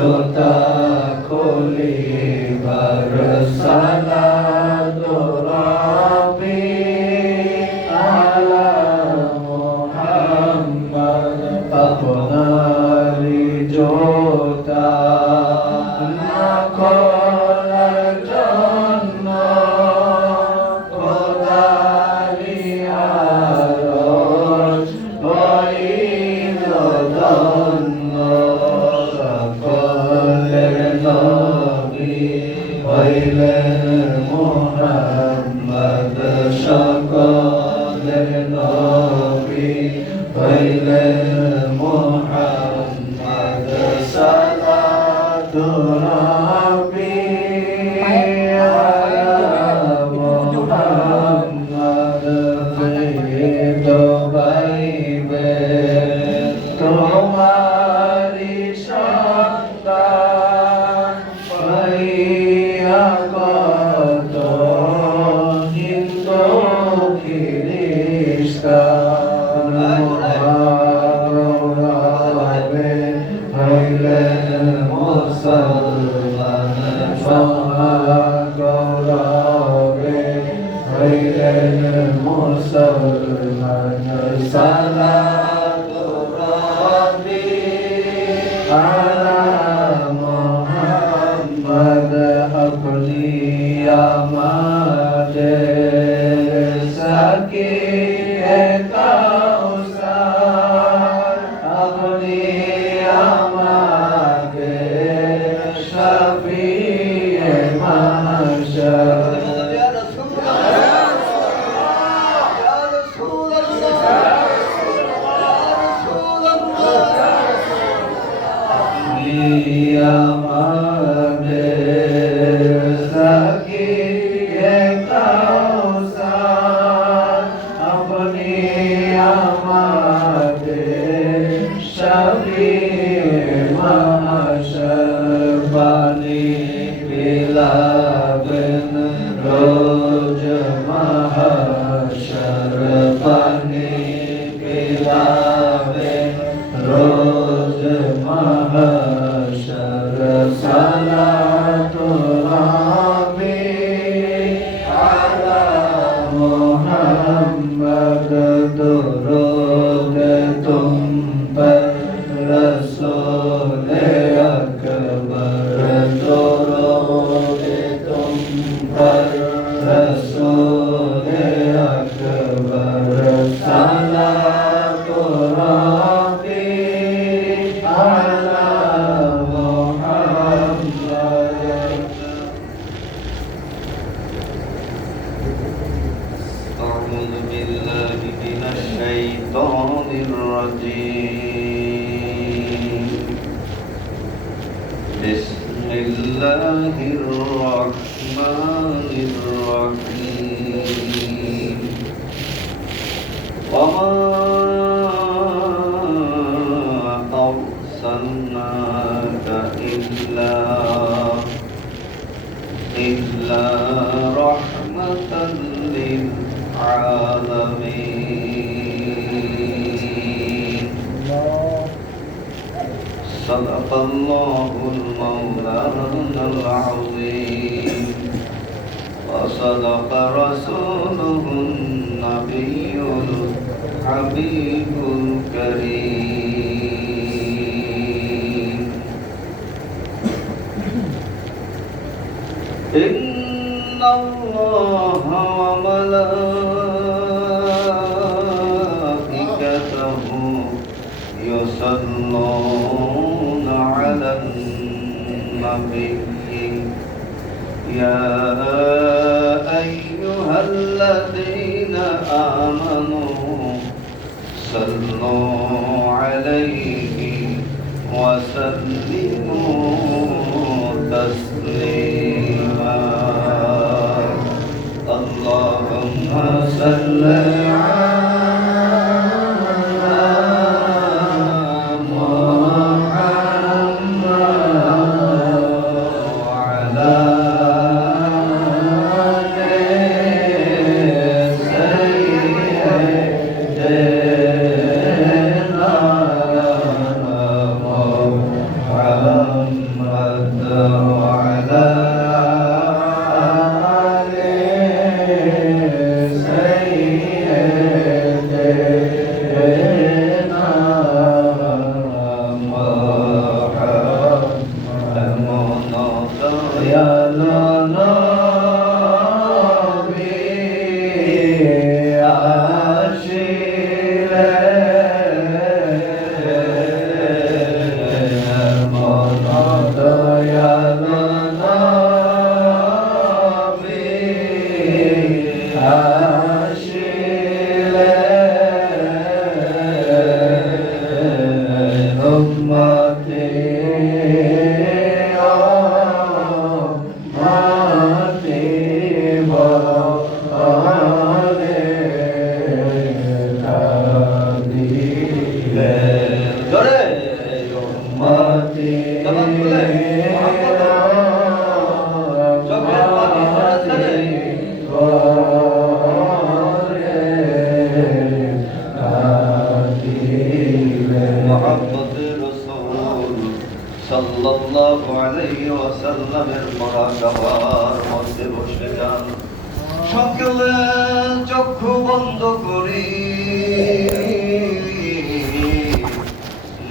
জোতা খুলিবার সালাতু রাব্বি আলা মুহাম্মদ আপনারি জোতা না খোলার জন্য খোদারি আরশ হইল ধন্য সকলের নবী হইলেন মুহাম্মদ সকলের নবী হইলেন মুহাম্মদ সালাতু রাব্বি আলা মুহাম্মদ তো বাইবে তোমারি সন্তান পাইয়া কত হিন্দু খ্রিস্টান মহাগৌরবে হইলেন মুসলমান মহাগৌরবে হইলেন মুসলমান সালাতু রাব্বি আলা মুহাম্মদ আপনি আমাদের সাকিয়ে কাউসার আপনি আমাদের শাফিয়ে মাহশর আমাদের সাকিয়ে কাউসার আপনি আমাদের শাফিয়ে মাহশর পানি বিলাবেন রোজ মাহশর পানি বিলাবেন রোজ মাহশর সালাতু রাব্বি আলা মুহাম্মদ দুরূদ তুম पर रसूल अकबर दुरूद तुम पर रसूल अकबर सलातु राब्बी अला मुहम्मद أعوذ بالله من الشيطان الرجيم بسم الله الرحمن الرحيم وما أرسلناك إلا رحمة للعالمين صدق الله المولانا العظيم وصدق رسوله النبي الحبيب الكريم إن الله وملائكته يصلون على النبي يا أيها الذين آمنوا صلوا عليه وسلموا تسليما اللهم صل على وعلى آل سيدنا محمد يا সাল্লাল্লাহু আলাইহি ওয়াসাল্লামের মুরাকাবার মধ্যে বসে যান। সকলে চক্ষু বন্ধ করি,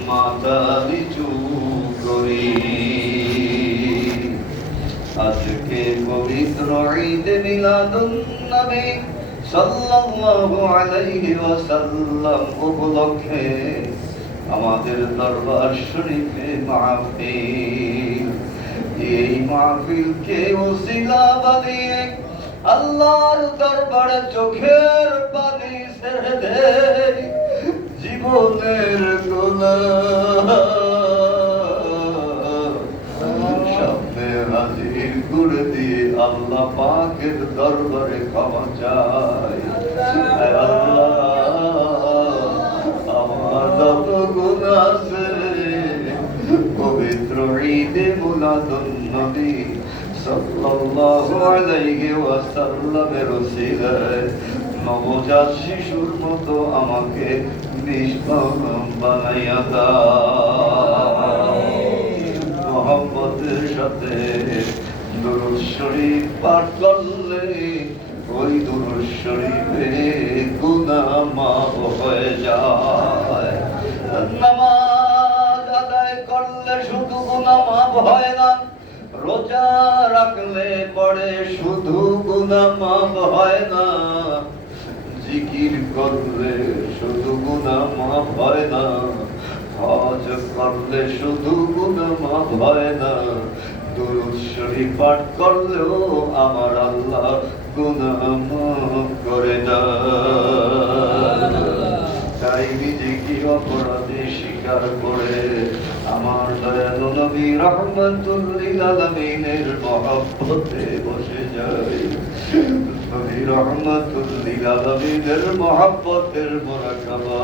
মাথা নিচু করি। আজকে পবিত্র ঈদ মিলাদুন নবী সাল্লাল্লাহু আলাইহি ওয়াসাল্লাম উপলক্ষে আমাদের দরবার শরীফে মাহফিল। এই মাহফিলকে ওসিলা বানিয়ে আল্লাহর দরবারে চোখের পানি ছেড়ে দেয়। জীবনের গুনাহ সামনে হাজির করে দিয়ে আল্লাহ পাকের দরবারে ক্ষমা চাই। আল্লাহ যত গুনাহ আছে পবিত্র ঈদে মিলাদুন নবী সাল্লাল্লাহু আলাইহি ওয়াসাল্লামের ওসিলায় নবজাত শিশুর মতো আমাকে নিষ্পাপ বানাইয়া দাও। মুহাম্মদের সাথে দুরূদ শরীফ পাঠ করলে ওই দুরূদ শরীফে গুনাহ মাফ হয়ে যায়। নামাজ আদায় করলে শুধু গুনাহ মাফ হয় না, রোজা রাখলে পরে শুধু গুনাহ মাফ হয় না, জিকির করলে শুধু গুনাহ মাফ হয় না, হজ করলে শুধু গুনাহ মাফ হয় না, দুরূদ শরীফ পাঠ করলেও আমার আল্লাহ গুনাহ মাফ করে দেন। তাই নিজেকে অপরাধী স্বীকার করে আমার দয়ালু নবী রাহমাতুল লিল আলামিনের মহব্বতে বসে যাই। নবী রাহমাতুল লিল আলামিনের মহব্বতের মুরাকাবা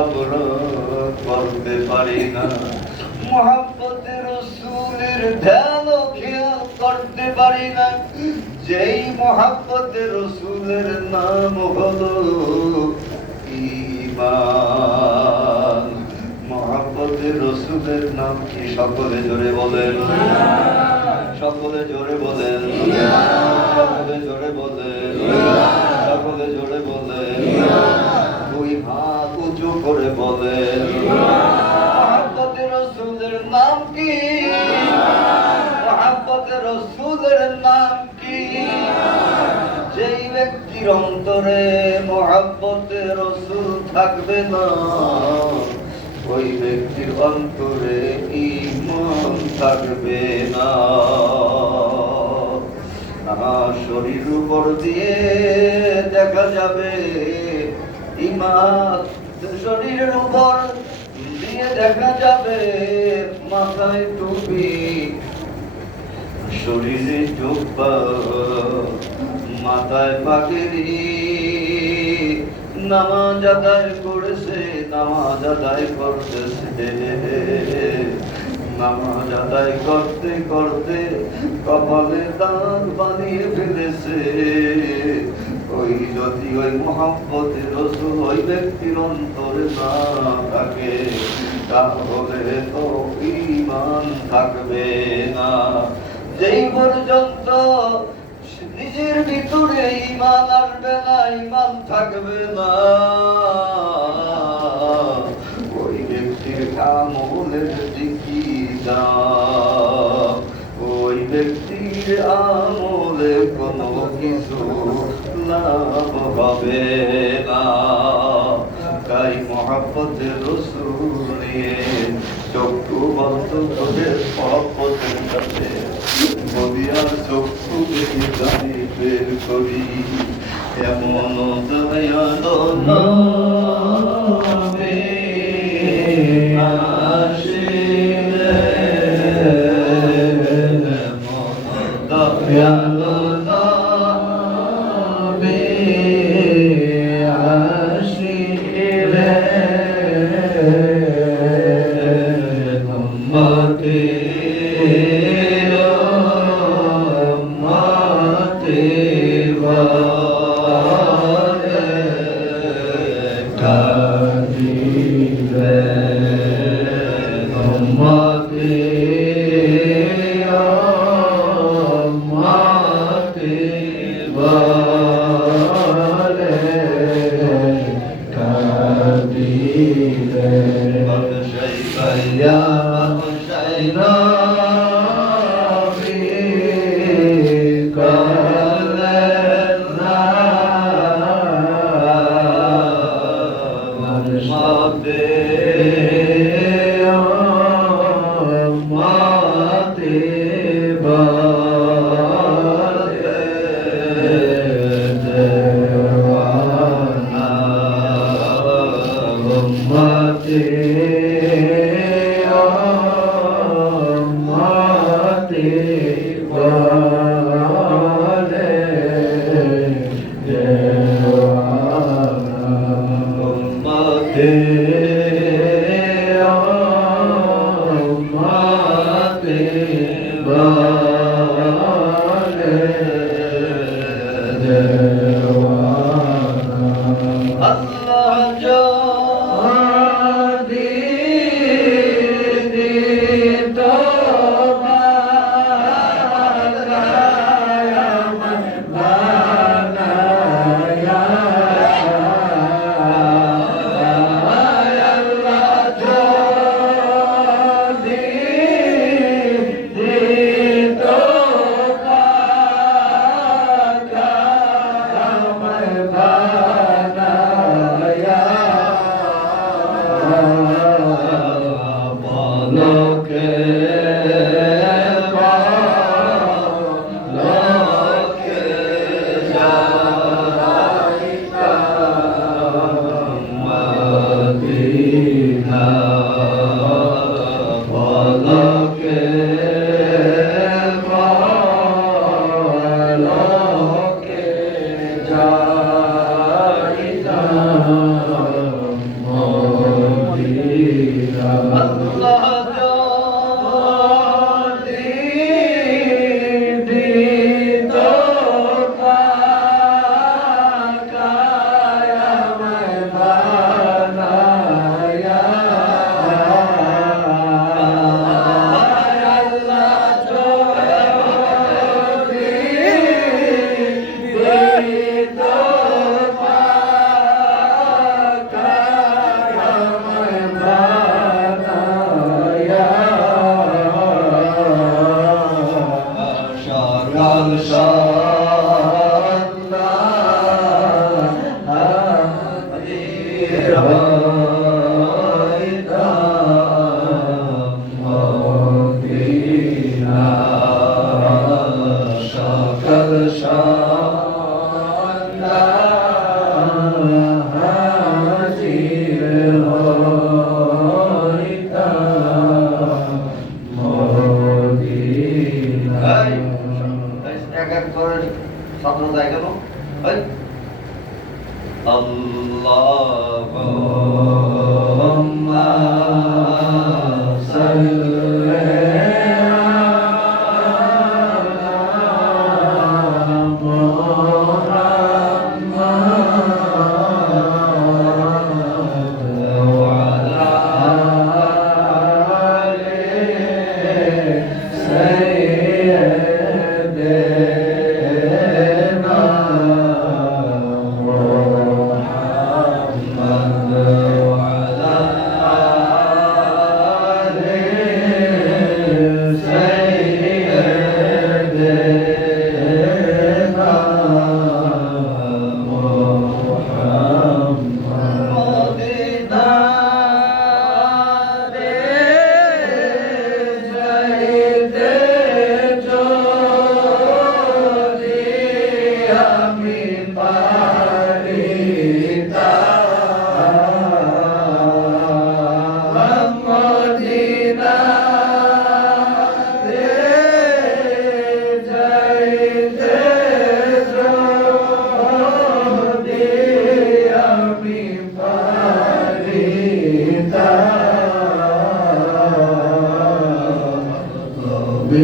আমরা করতে পারি না, মহব্বতে রাসূলের ধ্যান ও খেয়াল করতে পারি না। যেই মহব্বতে রাসূলের নাম হলো ঈমান। মহব্বতে রাসূলের নাম কি? সকলে জোরে বলেন, সকলে জোরে বলেন, সকলে জোরে বলেন, সকলে জোরে বলেন, দুই হাত উঁচু করে বলেন মহব্বতে রাসূলের নাম কি? মহব্বতে রাসূলের নাম কি? যেই ব্যক্তির অন্তরে মহব্বতে রাসূল থাকবে না, ওই ব্যক্তির অন্তরে ঈমান থাকবে না। শরীর উপর দিয়ে দেখা যাবে ঈমান, শরীরের উপর দিয়ে দেখা যাবে মাথায় টুপি, শরীরে জুব্বা, মাথায় পাগড়ি, নামাজ আদায় করেছে, নামাজ আদায় করতেছে, নামাজ আদায় করতে করতে কপালে দাগ বানিয়ে ফেলেছে। ওই যদি ওই মুহাম্মদে রাসূল ওই ব্যক্তির অন্তরে না থাকে, তাহলে তো ঈমান ইমান থাকবে না। যেই পর্যন্ত নিজের ভিতরে ইমান আসবে না, ইমান থাকবে না, ওই ব্যক্তির আমলের দিকে দাও, ওই ব্যক্তির আমলে কোনো কিছু লাভ হবে না। তাই মহাব্বতের রাসূল নিয়ে চক্ষু বন্ধ করে মহাব্বতের কাছে বলি আর চক্ষু দেখে জানি বের করি এমন দয়ালো নবী আসিলে, এমন দয়ালো নবী আসিলে,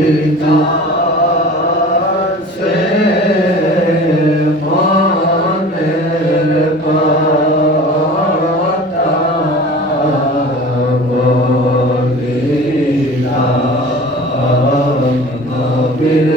কাছে মনের কথা বলিলাম নবীর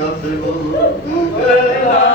কাছে মনের কথা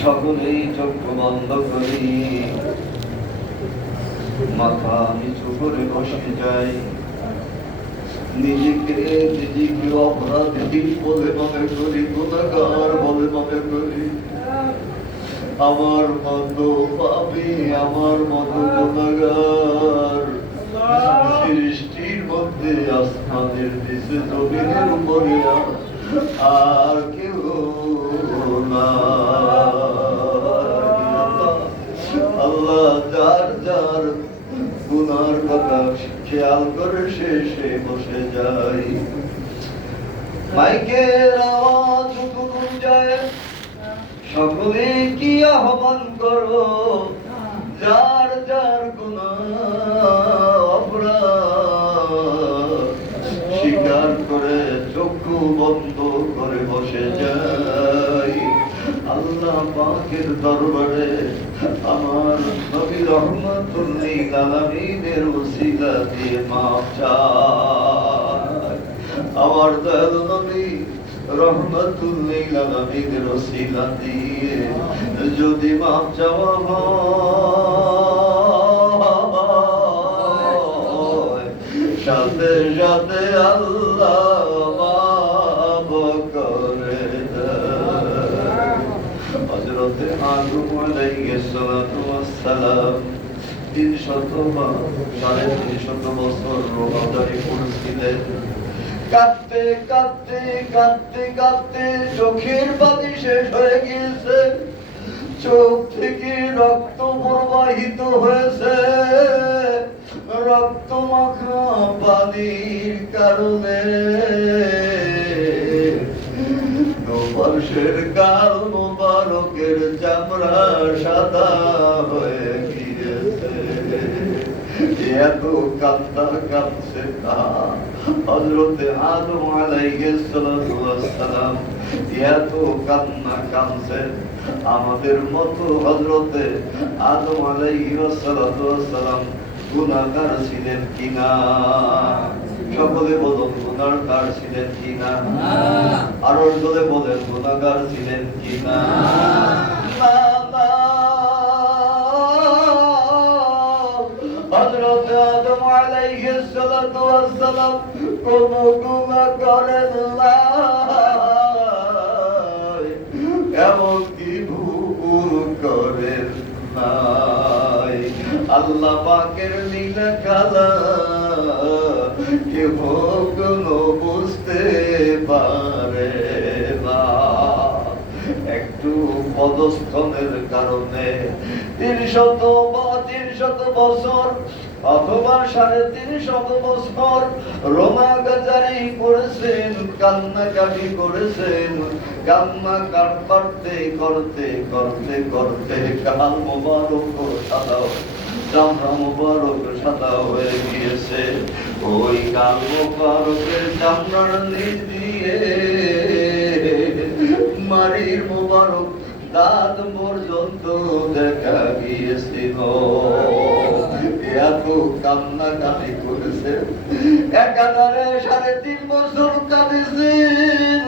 সকলেই চক্ষু বন্ধ করি মাথা নিচু করে বসে যাই নিজেকে অপরাধী বলে মনে করি গুনাহগার বলে মনে করি আমার মতো পাপী আমার মতো গুনাহগার সৃষ্টির মধ্যে আসমানের নিচে জমিনের উপরে আর কেউ না আল্লাহ যার যার গুনার কথা খেয়াল করে শেষে বসে যাই মাইকের আওয়াজ যায় সকলে কি আহ্বান করো, যার যার গুনাহ অপরাধ স্বীকার করে চক্ষু বন্ধ করে বসে যাই। আল্লাহ পাকের দরবারে আমার নবী রহমাতুল লিল আলামিনের ওসিলা দিয়ে মাফ চাই। আমার দয়ালু নবী রহমাতুল লিল আলামিনের ওসিলা দিয়ে যদি মাফ চাওয়া হয়, সাথে সাথে আল্লাহ মাফ করে দেয়। হযরত আদম আলাইহিস সালাতু ওয়াস সালাম 300 বছর রোজাদারি করেছিলেন। কাঁদতে কাঁদতে কাঁদতে কাঁদতে চোখের পানি শেষ হয়ে গিয়েছে, চোখ থেকে রক্ত প্রবাহিত হয়েছে। রক্ত মাখা পানির কারণে পার্শ্বের গাল মোবারকের চামড়া সাদা হয়ে গিয়েছে। এত কান্না কাঁদছে হযরত আদম আলাইহিস সালাতু ওয়াস সালাম, এত কান্না কাঁদছে। আমাদের মতো হযরত আদম আলাইহিস সালাতু ওয়াস সালাম গুনাহগার ছিলেন কিনা? সকলে বলুন গুনাহগার ছিলেন কিনা? আরো জোরে বলেন গুনাহগার ছিলেন কিনা? হযরত আদম আলাইহিস সালাতু ওয়াস সালাম কোনো গুনাহ করেন না, এমনকি ভুল করেন নাই। আল্লাহ পাকের লীলা খেলা কেউ কোনো বুঝতে পারে না। একটু পদস্থলের কারণে 300 বছর অথবা 350 বছর রোমাগাজারি করেছেন, কান্নাকাটি করেছেন। কান্না করতে করতে করতে করতে কাল মোবারক সাদা, চামড়া মোবারক সাদা হয়ে গিয়েছে। ওই কাল মোবারকের চামড়ার নিচ দিয়ে মারির মোবারক দাঁত পর্যন্ত দেখা গিয়েছিল। এত কান্নাকাটি করেছে, একাধারে 3.5 বছর কাঁদেছেন।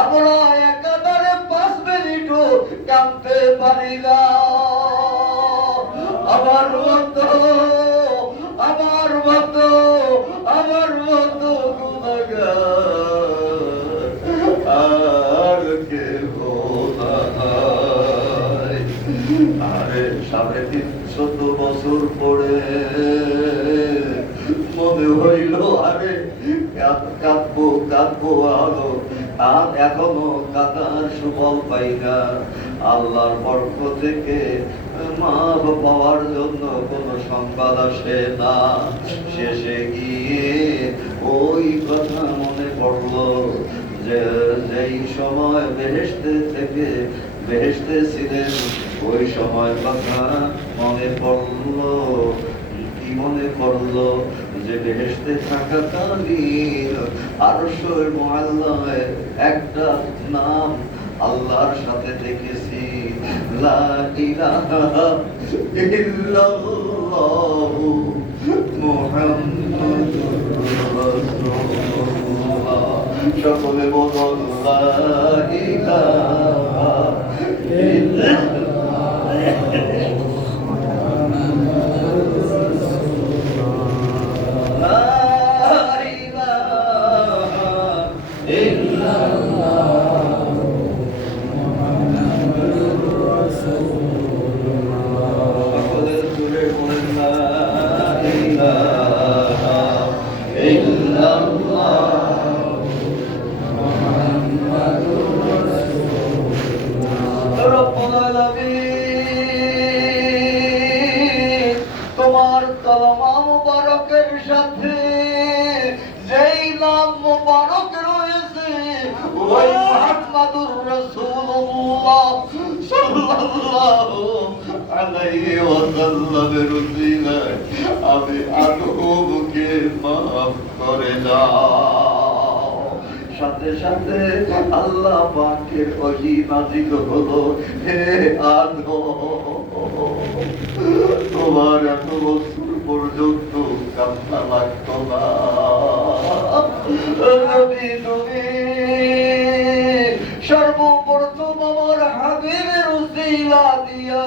আমরা একাধারে 5 মিনিটও কাঁদতে পারি না। আমার মতো আমার মতো আমার মতো গুনাহগার আর কেউ নাই। আরে 350 বছর পরে মনে হইল আরে কাঁদবো কাঁদবো আরো, আর এখনো কাঁদার সুফল পাই না। আল্লাহর পক্ষ থেকে মাফ পাওয়ার জন্য কোনো সংবাদ আসে না। শেষে গিয়ে ওই কথা মনে পড়লো যে যেই সময় বেহেশতে থেকে বেহেশতে ছিলেন, ওই সময় কথা মনে পড়লো। কি মনে পড়লো? যে বেহেশতে থাকাকালীন আরশের মুআল্লায় একটা নাম আল্লাহর সাথে দেখেছি, লা ইলাহা ইল্লাল্লাহু মুহাম্মাদুর রাসূলুল্লাহ। সকলে বলুন লা ইলাহা ইল্লাল্লাহ। তোমার কালামা মুবারকের সাথে যেই নাম মুবারক রয়েছে, ওই মুহাম্মাদুর রাসূলুল্লাহ সাল্লাল্লাহু আলাইহি ওয়াসাল্লামের উসিলায় আমি আদমকে মাফ করে দাও। সাথে সাথে আল্লাহ পাকের ওহী নাযিল হলো, হে আদম, তোমার এত বছর পর্যন্ত কান্না লাগতো না। নবী, তুমি সর্বপ্রথম আমার হাবিবের উসিলা দিয়া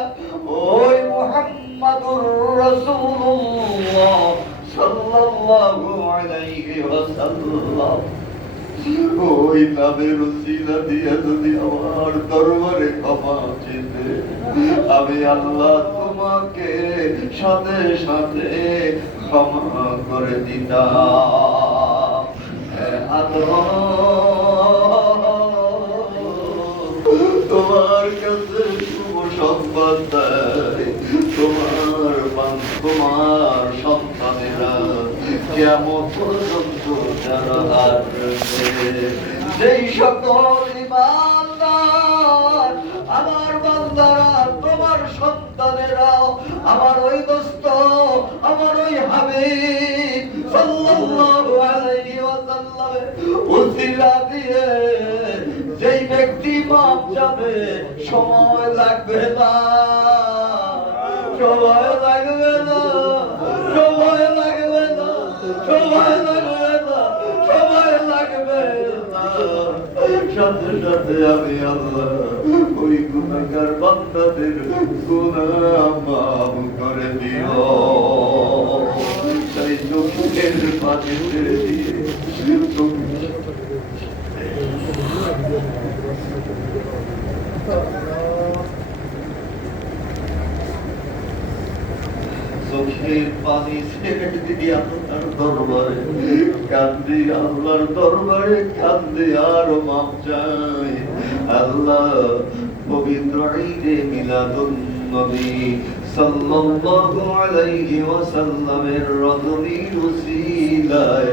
ওই মুহাম্মাদুর রাসূলুল্লাহ সাল্লাল্লাহু আলাইহি ওয়াসাল্লাম ওই নামের উসিলা দিয়া যদি আমার দরবারে ক্ষমা চেতে, আমি আল্লাহ তোমাকে সাথে সাথে ক্ষমা করে দিতাম। আদম, তোমার কাছে শুভ সংবাদ দেয়, তোমার সন্তানেরা কেমন পর্যন্ত যারা আসবে, যেই সকল ইমানদার আমার বান্দারা, তোমার সন্তানেরাও আমার ওই দোস্ত, আমার ওই হাবিব সাল্লাল্লাহু আলাইহি ওয়াসাল্লামের উসিলা দিয়ে যেই ব্যক্তি মাপ যাবে, সময় লাগবে না, সময় লাগবে না, সময় লাগবে না, সময় লাগবে না, সময় লাগবে না। সাথে সাথে আমি আল্লাহ ওই গুনাহগার বান্দাদের গুনাহ মাফ করে দিও। তাই চোখের পানি ছেড়ে দিয়ে চোখের পানি ছেড়ে দিয়ে আল্লাহর দরবারে কান্দি, আল্লাহর দরবারে কান্দি আর মাপ চাই। আল্লাহ পবিত্র ঈদে মিলাদুন নবী সাল্লাল্লাহু আলাইহি ওয়াসাল্লামের রজনীর উসিলায়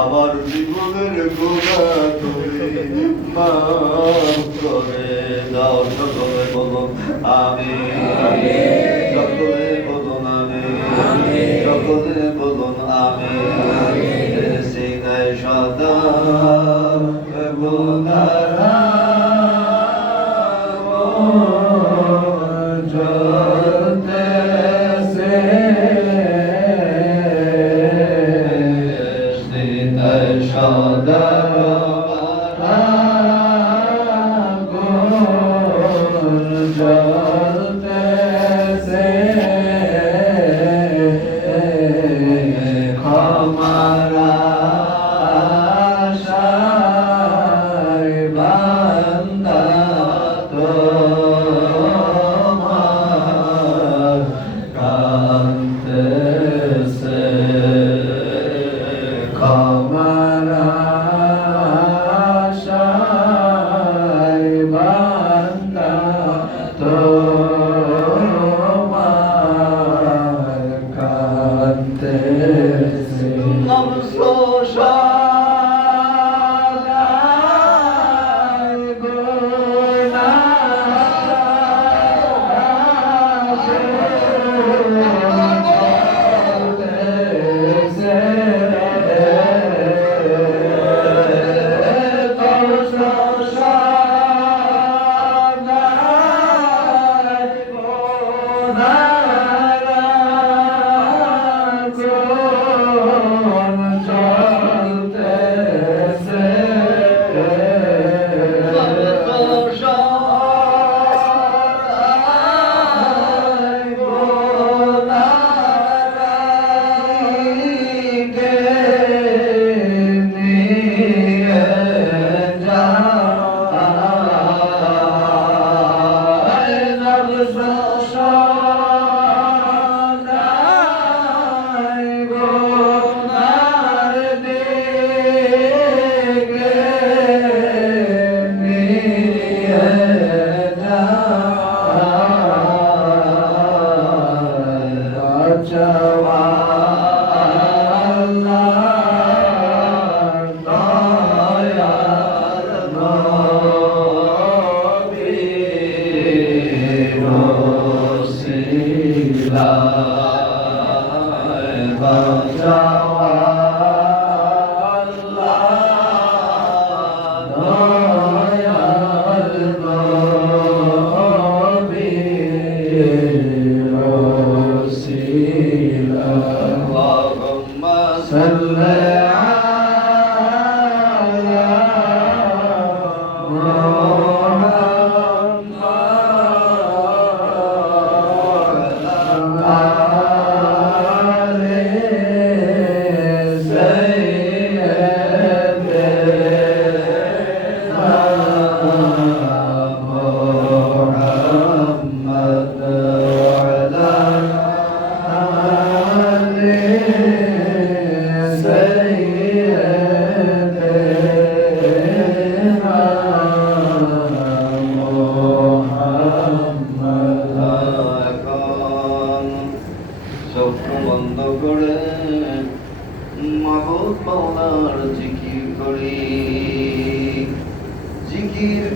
আমার জীবনের গুনাহ তুমি মাফ করে দাও। সকলে বলুন আমিন, সকলে বলুন আমিন, সকলে বলুন আমিন। সিনায় সদা গুনাহ তো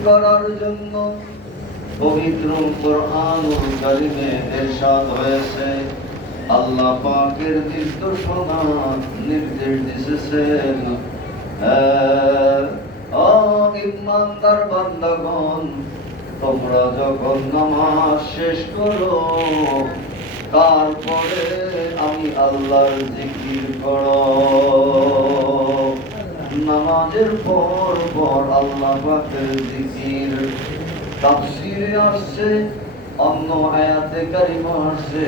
করার জন্য পবিত্র কোরআনুল কারীমে ইরশাদ হয়েছে আল্লাহ পাকের নির্দেশনা নির্দেশ দিয়েছেন ও ইমানদার বান্দাগণ তোমরা যখন নামাজ শেষ করো তারপরে আমি আল্লাহর জিকির করো নামাজের পর পর আল্লাহ পাকের জিকির তাফসীরে আসছে অন্য আয়াতে কারিমা আসছে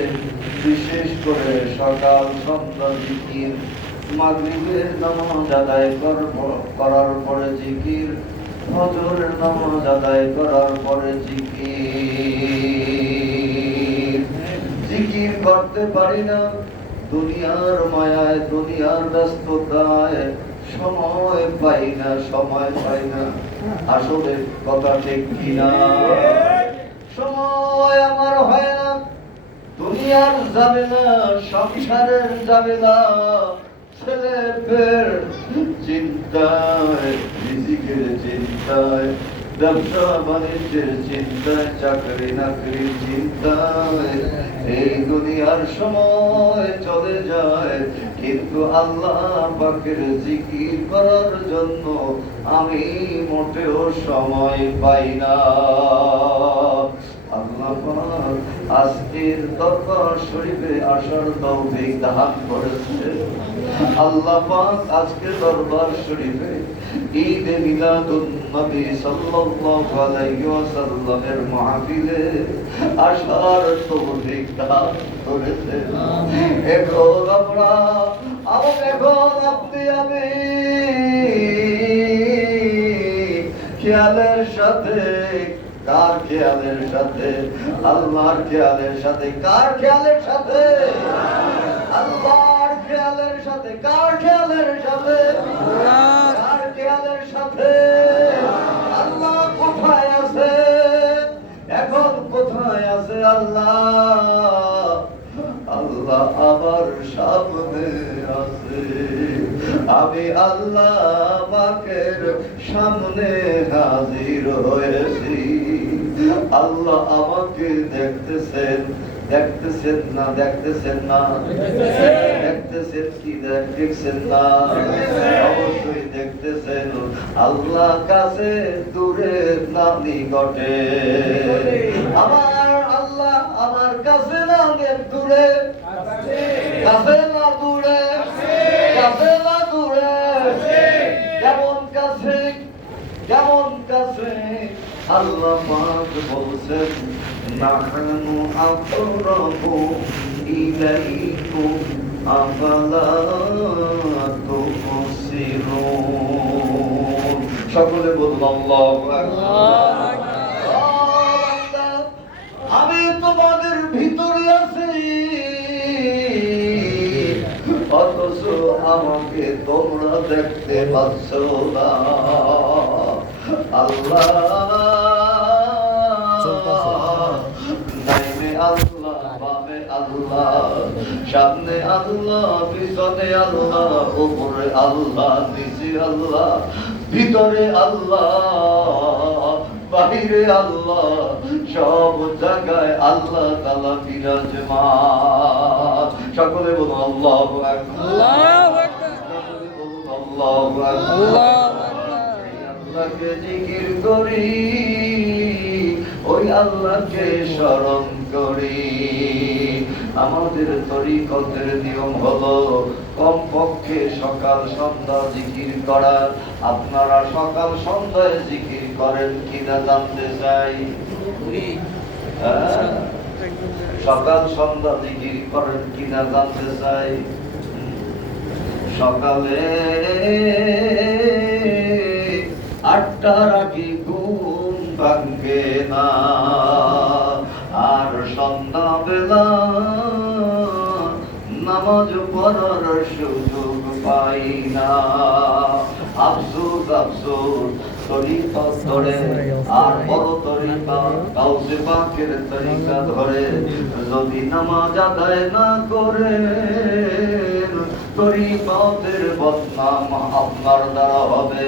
বিশেষ করে সকাল সন্ধ্যা জিকির মাগরিবের নামাজ আদায় করার পরে জিকির ফজরের নামাজ আদায় করার পরে জিকির জিকির করতে পারি না দুনিয়ার মায়ায় দুনিয়ার ব্যস্ততায় সময় পাই না আসলে কথা ঠিক কিনা সময় আমার হয় না দুনিয়ার যাবে না সংসারের যাবে না ছেলে পের চিন্তায় রিজিকের চিন্তায় ব্যবসা বাণিজ্যের চিন্তায় চাকরি নাকরির চিন্তায় এই দুনিয়ার সময় চলে যায় কিন্তু আল্লাহ পাকের জিকির করার জন্য আমি মোটেও সময় পাই না আল্লাহ পাক আজকের দরবার শরীফে আসার তৌফিক দান করেছেন আল্লাহ পাক আজকের দরবার শরীফে ঈদ মিলাদুন নবী সাল্লাল্লাহু আলাইহি ওয়াসাল্লামের মাহফিলে আসার তৌফিক দান করেছেন এখন আমরা এখন আপনি আমি খেয়ালের সাথে কার খেয়ালের সাথে আল্লাহর খেয়ালের সাথে কার খেয়ালের সাথে আল্লাহর খেয়ালের সাথে কার খেয়ালের সাথে কার খেয়ালের সাথে আল্লাহ কোথায় আছে এখন কোথায় আছে আল্লাহ আল্লাহ আমার সামনে আছে আমি আল্লাহ পাকের সামনে হাজির হয়েছি আল্লাহ আমাকে দেখতেছেন না দেখতেছেন কি দেখতেছেন না অবশ্যই দেখতেছেন আল্লাহ কাছে দূরে না নিকটে আমার আল্লাহ আমার কাছে না দূরে কাছে না দূরে কাছে না দূরে কেমন কাছে আল্লাহ পাক বলছেন নাহনু আকরাবু ইলাইকুম আফালা তুবসিরুন সকলে বলুন আল্লাহু আকবার আমি তোমাদের ভিতরে আছি অথচ আমাকে তোমরা দেখতে পাচ্ছ না আল্লাহ ডাইনে আল্লাহ বামে আল্লাহ সামনে আল্লাহ পিছনে আল্লাহ উপরে আল্লাহ নিচে আল্লাহ ভিতরে আল্লাহ বাহিরে আল্লাহ, সব জায়গায় আল্লাহ তাআলা বিরাজমান। সকলে বলুন আল্লাহু আকবার, আল্লাহু আকবার, সকলে বলুন আল্লাহু আকবার। আল্লাহু আকবার। আল্লাহকে জিকির করি, ওই আল্লাহকে স্মরণ করি। আমাদের তরিকতের নিয়ম হলো কমপক্ষে সকাল সন্ধ্যা জিকির করা। আপনারা সকাল সন্ধ্যায় জিকির করেন কিনা জানতে চাই। হ্যাঁ? সকাল সন্ধ্যা জিকির করেন কিনা জানতে চাই। সকালে 8টার আগে ঘুম ভাঙে না, আর সন্ধ্যাবেলা নামাজ পড়ার সুযোগ পাই না। আফসোস আফসোস, তরিকা ধরে আর বড় তরিকা কাউসে পাকের তরিকা ধরে যদি নামাজ আদায় না করে, তরিকতের বদনাম আপনার দ্বারা হবে।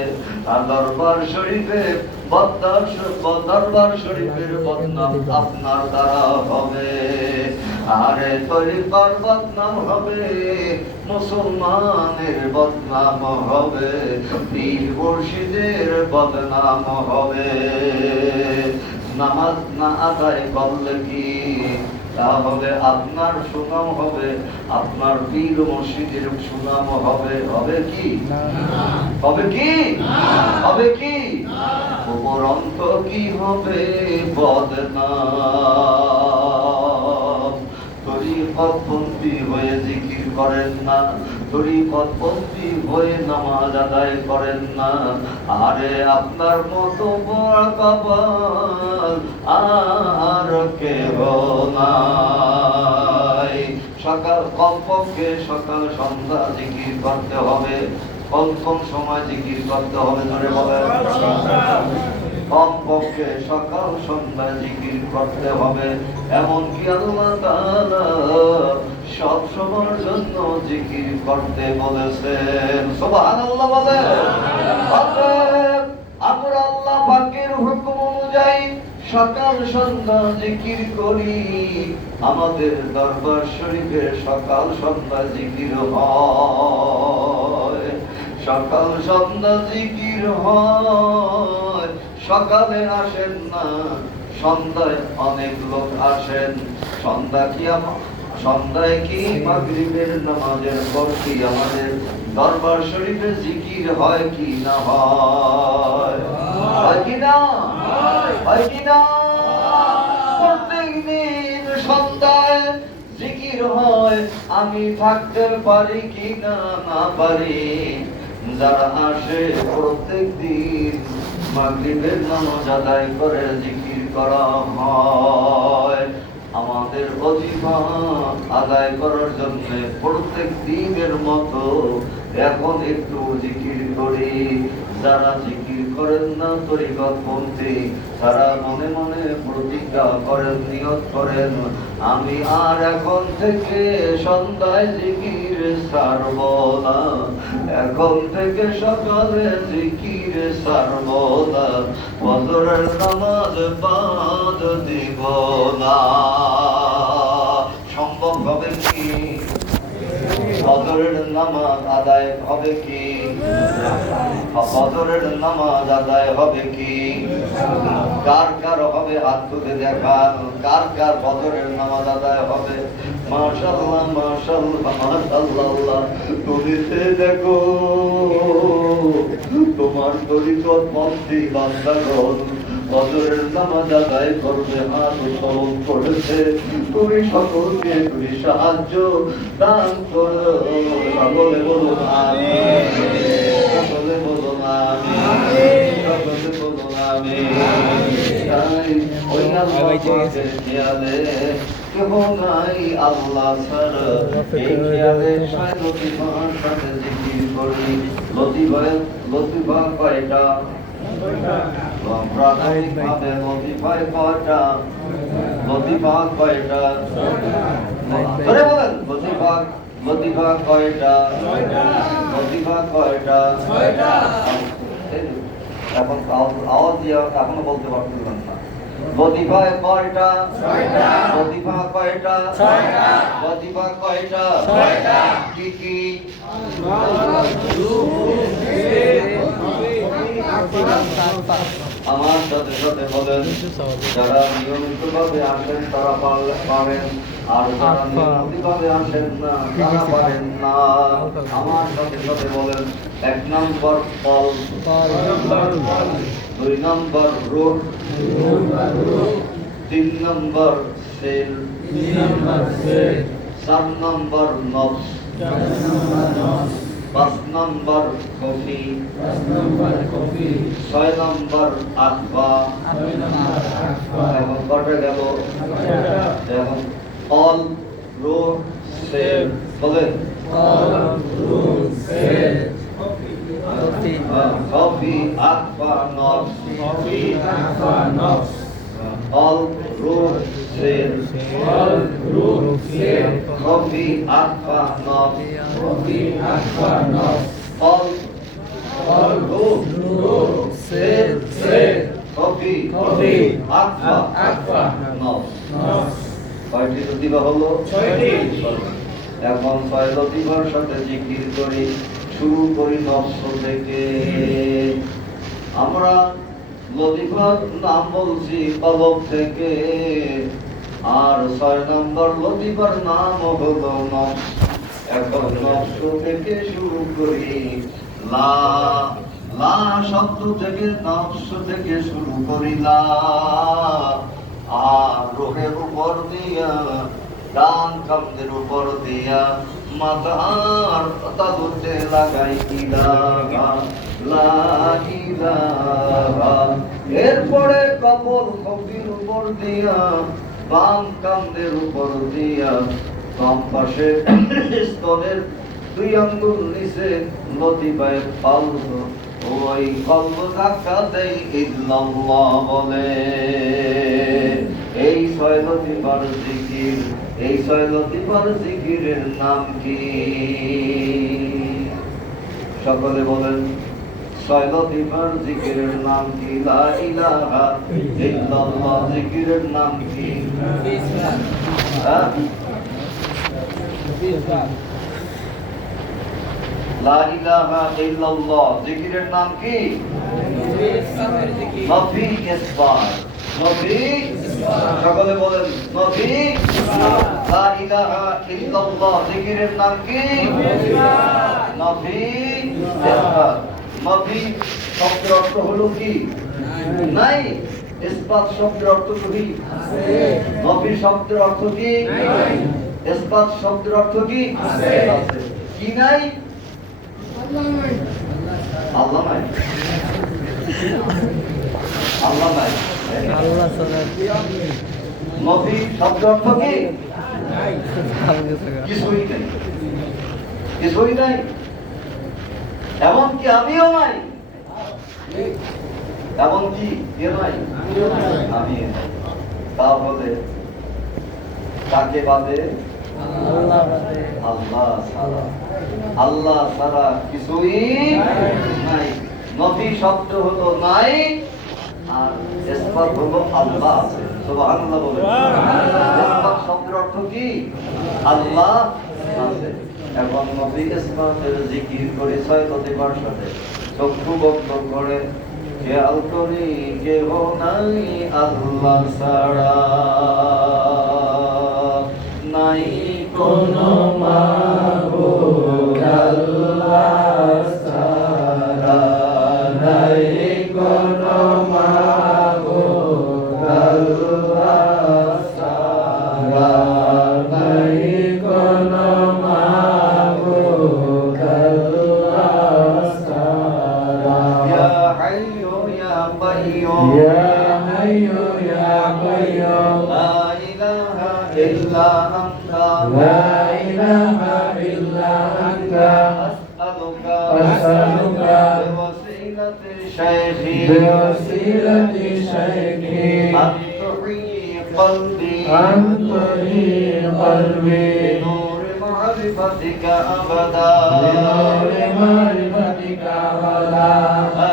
আর দরবার শরীফের বদনাম আপনার দ্বারা হবে। আরে তরিকার বদনাম হবে, মুসলমানের বদনাম হবে, পীর মুর্শিদের বদনাম হবে। নামাজ না আদায় করলে কি তাহলে আপনার সুনাম হবে, আপনার পীর মুর্শিদের সুনাম হবে? হবে কি? হবে কি? হবে কি? উপরন্ত কি হবে? বদনাম। তরিকতপন্থী হয়ে জিকির করেন না, তরিকতপন্থী হয়ে নামাজ আদায় করেন না। আরে আপনার মতো বড় কপাল আর কেহ নাই। কমপক্ষে সকাল সন্ধ্যা জিকির করতে হবে। কম সময় জিকির করতে হবে, ধরে বলেন। কমপক্ষে সকাল সন্ধ্যা জিকির করতে হবে। এমনকি আল্লাহ তাআলা সব সময়ের জন্য জিকির করতে বলেছেন। সুবহানাল্লাহ বলেন। আমরা আল্লাহ পাকের হুকুম অনুযায়ী সকাল সন্ধ্যা জিকির করি। আমাদের দরবার শরীফে সকাল সন্ধ্যা জিকির হয়, সকাল সন্ধ্যা জিকির হয়। সকালে আসেন না, সন্ধ্যায় অনেক লোক আসেন। সন্ধ্যায় কি মাগরিবের নামাজের পর কি আমাদের দরবার শরীফে জিকির হয় কি না হয়? হয় কি না? হয় কি না? প্রত্যেকদিন সন্ধ্যায় জিকির হয়। আমি থাকতে পারি কি না না পারি, যারা আসে প্রত্যেক দিন মাগরিবের নামাজ আদায় করে জিকির করা হয়। আমাদের ওজিফা আদায় করার জন্য প্রত্যেক দিনের মতো এখন একটু জিকির করি। যারা জিকির করেন না তরিকতপন্থী, তারা মনে মনে প্রতিজ্ঞা করেন, নিয়ত করেন, আমি আর এখন থেকে সন্ধ্যায় জিকির ছাড়ব না, এখন থেকে সকালে জিকির ছাড়ব না, ফজরের নামাজ বাদ দিব না। সম্ভব হবে কি? ফজরের নামাজ আদায় হবে কি? ফজরের নামাজ আদায় হবে কি? কার কার হবে হাত তুলে দেখান। কার কার ফজরের নামাজ আদায় হবে? মাশাআল্লাহ মাশাআল্লাহ মাশাআল্লাহ। তুমি দেখো তোমার তরিকতপন্থী বান্দাগণ ফজরের নামাজ আদায় করবে, হাত উত্তোলন করেছে। তুমি সকলকে তুমি সাহায্য দান করো। সকলে বলুন আমিন, সকলে বলুন আমিন, সকলে বলুন আমিন। তাই ওই আল্লাহ পাকের খেয়ালে কেহ নাই আল্লাহ ছাড়া। এই খেয়ালে ছয় লতিফার সাথে জিকির করি। লতিফা কয়টা? প্রাথমিকভাবে লতিফায় কয়টা? লতিফা কয়টা? ধরে বলেন, লতিফা কয়টা? লতিফা কয়টা? এখন আওয়াজ দিয়ে এখনো বলতে পারছিলাম না। লতিফায় কয়টা? লতিফা কয়টা? লতিফা কয়টা? কি কি? আমার সাথে সাথে বলেন, যারা নিয়মিতভাবে আসেন তারা পারেন, আর যারা নিয়মিতভাবে আসেন না তারা পারেন না। আমার সাথে সাথে বলেন, 1 নম্বর ফল, 2 নম্বর রূপ, 3 নম্বর সেল, 4 নম্বর নফস, 5 নম্বর কফি, 6 নম্বর আকবা। এখন কটা গেল? এখন অল রো সেল বলেন, কফি আকবা নফস, অল রো সেল, কফি আকবা নফস, all roof sail coffee aqua nofs কয়টি লতিফা হলো? 6টি। এখন 6 লতিফার সাথে জিকির করি, শুরু করি নফস থেকে। আমরা লতিফার নাম বলছি কলব থেকে, আর 6 নম্বর লতিফার নাম হলো নফস। এখন নফস থেকে শুরু করি, লা লা শব্দ থেকে, নফস থেকে শুরু করি লা, আর রোহের উপর দিয়া, ডান কামদের উপর দিয়া, মাথার তালুতে লাগাই ইলাহা লা ইলাহা। এরপরে কবর কবির উপর দিয়া, বাম কামদের উপর দিয়া, বাম পাশে স্তনের 2 আঙ্গুল নিচে লতিফায় কলব, ওই কলব ধাক্কা দেই ইল্লাল্লাহ বলে। এই 6 লতিফার জিকির, এই 6 লতিফার জিকিরের নাম কি? সকলে বলেন, 6 লতিফার জিকিরের নাম কি? লা ইলাহা ইল্লাল্লাহ জিকিরের নাম কি? লা ইলাহা ইল্লাল্লাহ জিকিরের নাম কি? নফি ইসবাত, নফি সকলে বলেন, নফি লা ইলাহা ইল্লাল্লাহ জিকিরের নাম কি? নফি ইসবাত। নফি শব্দের অর্থ হলো কি? নাই। ইসবাত শব্দের অর্থ কি? আছে। নফি শব্দের অর্থ কি? নাই। ইসবাত শব্দের অর্থ কি? আছে। কি নাই? আল্লাহ নাই। আল্লাহ নাই, আল্লাহ নাই, আল্লাহ ছাড়া। নফি শব্দের অর্থ কি? নাই। কিছুই নাই, কিছুই নাই। এমনকি আমিও নাই, এমনকি কে নাই? আমি নাই। তাহলে কাকে বাদে? আল্লাহ বাদে। আল্লাহ ছাড়া, আল্লাহ ছাড়া কিছুই নাই। নফি শব্দ হলো নাই, আর ইসবাত হলো আল্লাহ আছে। সুবহানাল্লাহ বলেন। ইসবাত শব্দের অর্থ কি? আল্লাহ আছে। এখন নফি ইসবাতের জিকির করে 6 লতিফার সাথে চক্ষু বন্ধ করে খেয়াল করি, কেহ নাই আল্লাহ ছাড়া, নাই কোনো মাবুদ আল্লাহ ছাড়া, নাই কোনো মাবুদ আল্লাহ ছাড়া, নাই কোনো মাবুদ আল্লাহ ছাড়া। ইয়া হাইয়ু ইয়া কাইয়ুম, ইয়া হাইয়ু ইয়া কাইয়ুম, লা ইলাহা ইল্লা আনতা, লা ইলাহা ইল্লা আনতা, আসআলুকা বিওয়াসিলাতি শাইখি, বিওয়াসিলাতি শাইখি, আন তুহয়ি কলবি, আন তুহয়ি কলবি, বিনূরি মারিফাতিকা আবাদা, বিনূরি মারিফাতিকা আবাদা, লা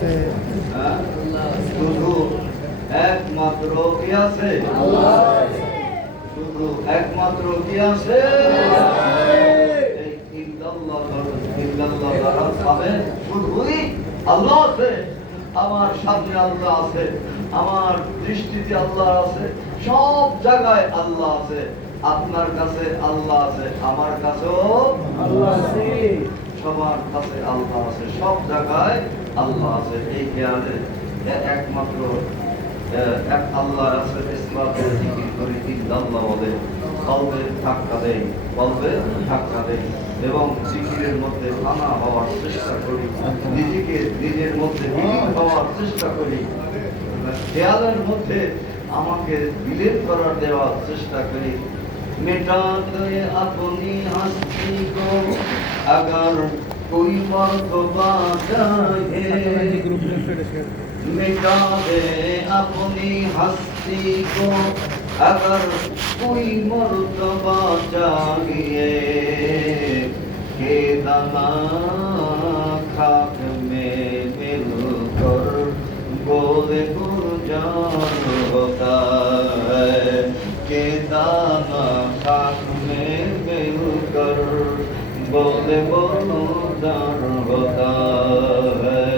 আছে হ্যাঁ? শুধু একমাত্র কি আছে? শুধু একমাত্র কি আছে? এই ইল্লাল্লাহ দ্বারা পাবে শুধুই আল্লাহ আছে। আমার সামনে আল্লাহ আছে, আমার দৃষ্টিতে আল্লাহ আছে, সব জায়গায় আল্লাহ আছে। আপনার কাছে আল্লাহ আছে, আমার কাছেও আল্লাহ আছে সবার কাছে আল্লাহ আছে, সব জায়গায় আল্লাহ আছে। এই জ্ঞানে একমাত্র এক আল্লাহ আছে। ইসলামে জিকির করি, ইল্লাল্লাহ বলে, কলবে ধাক্কা দেয়, কলবে ধাক্কা দেয় এবং জিকিরের মধ্যে আনা হওয়ার চেষ্টা করি, নিজেকে নিজের মধ্যে বিলীন হওয়ার চেষ্টা করি, খেয়ালের মধ্যে আমাকে বিলীন করার দেওয়ার চেষ্টা করি। मिटा दे अपनी हस्ती को अगर कोई मर्तबा चाहे, मिटा दे अपनी हस्ती को अगर कोई मर्तबा चाहिए, के दाना खाक में मिलकर बोले गुलजार होता है, के दाना खाक में मिलकर बोले गुलजार होता है।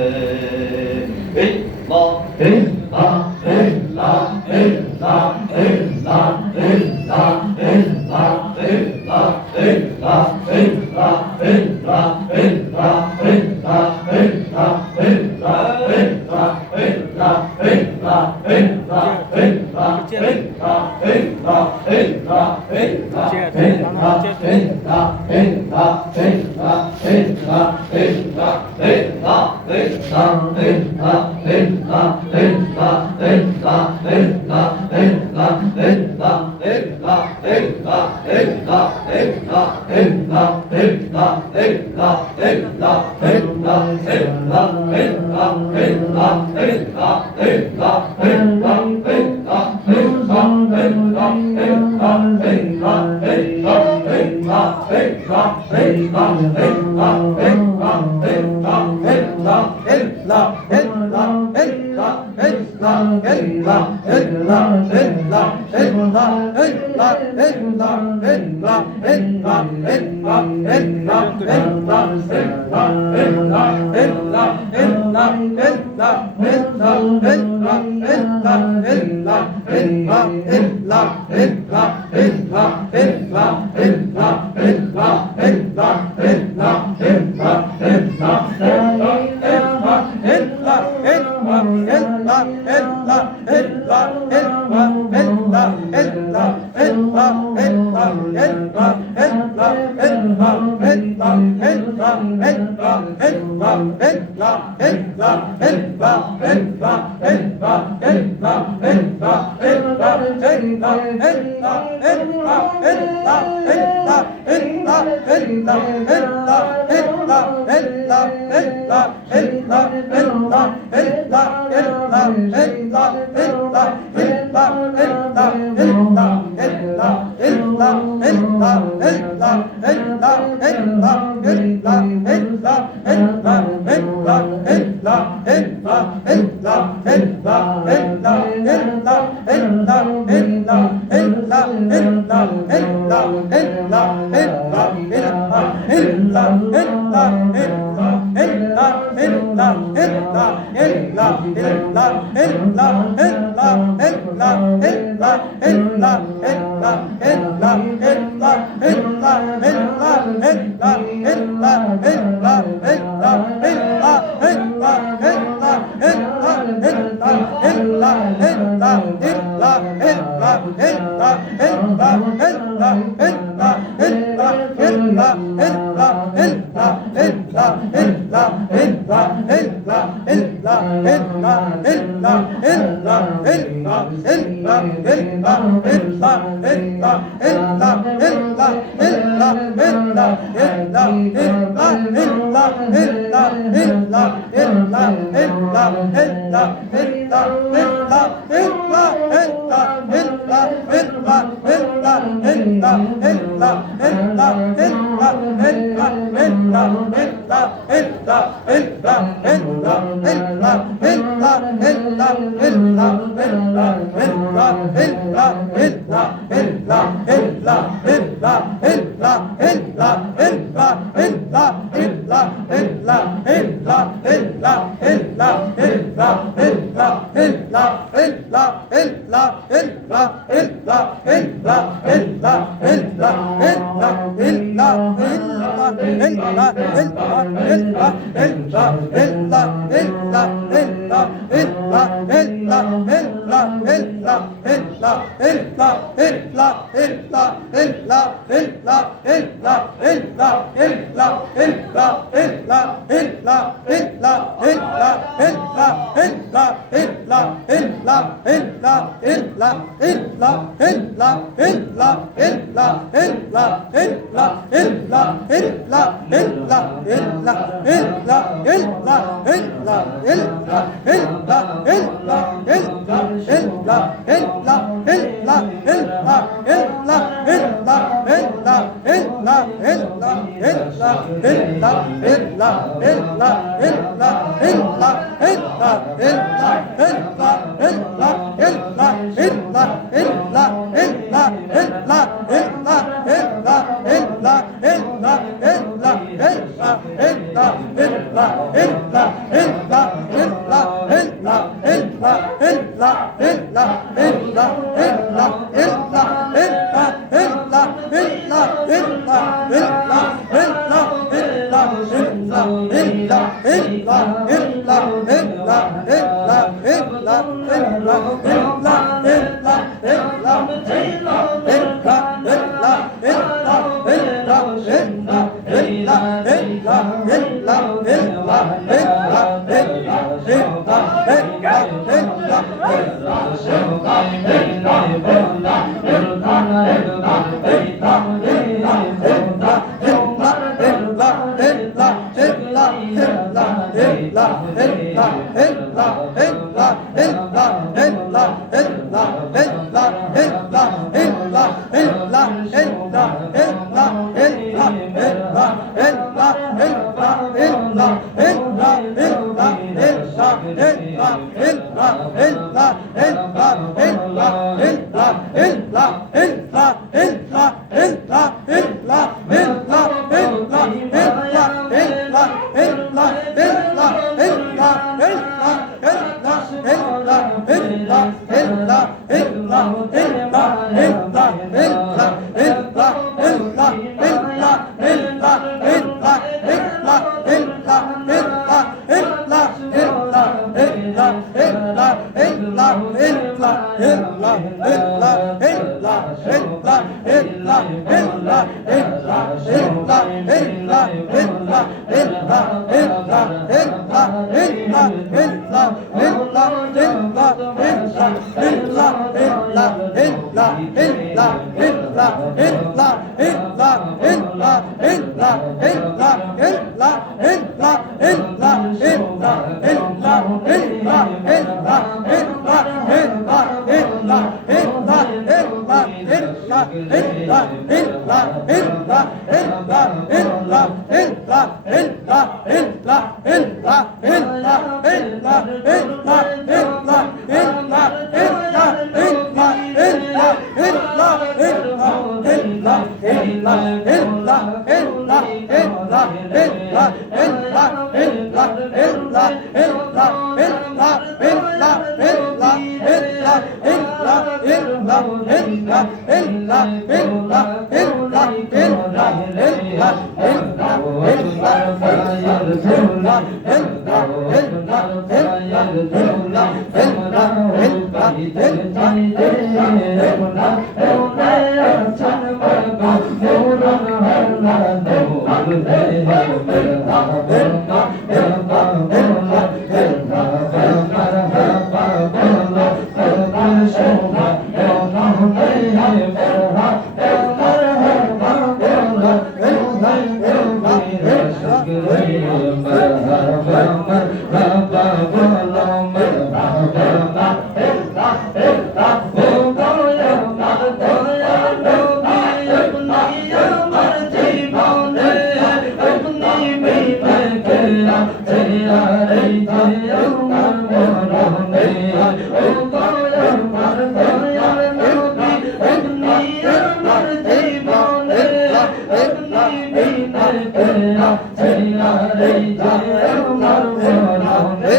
Hey, এই যে আমার মরণে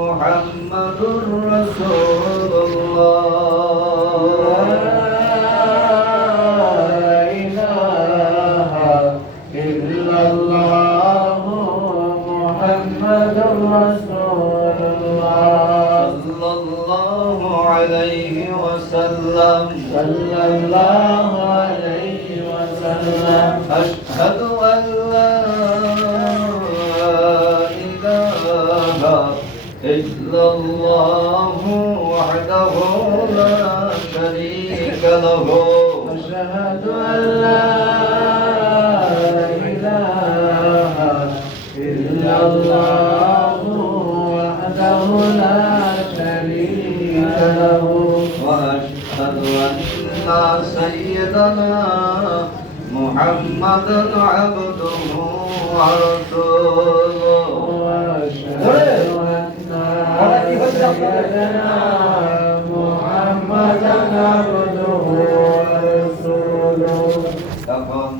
মুহাম্মাদুর রাসূলুল্লাহ أشهد أن لا إله إلا الله وحده لا شريك له أشهد أن لا إله إلا الله وحده لا شريك له وأشهد أن سيدنا محمدا عبده ورسوله وأشهد أن سيدنا محمدا عبده ورسوله তখন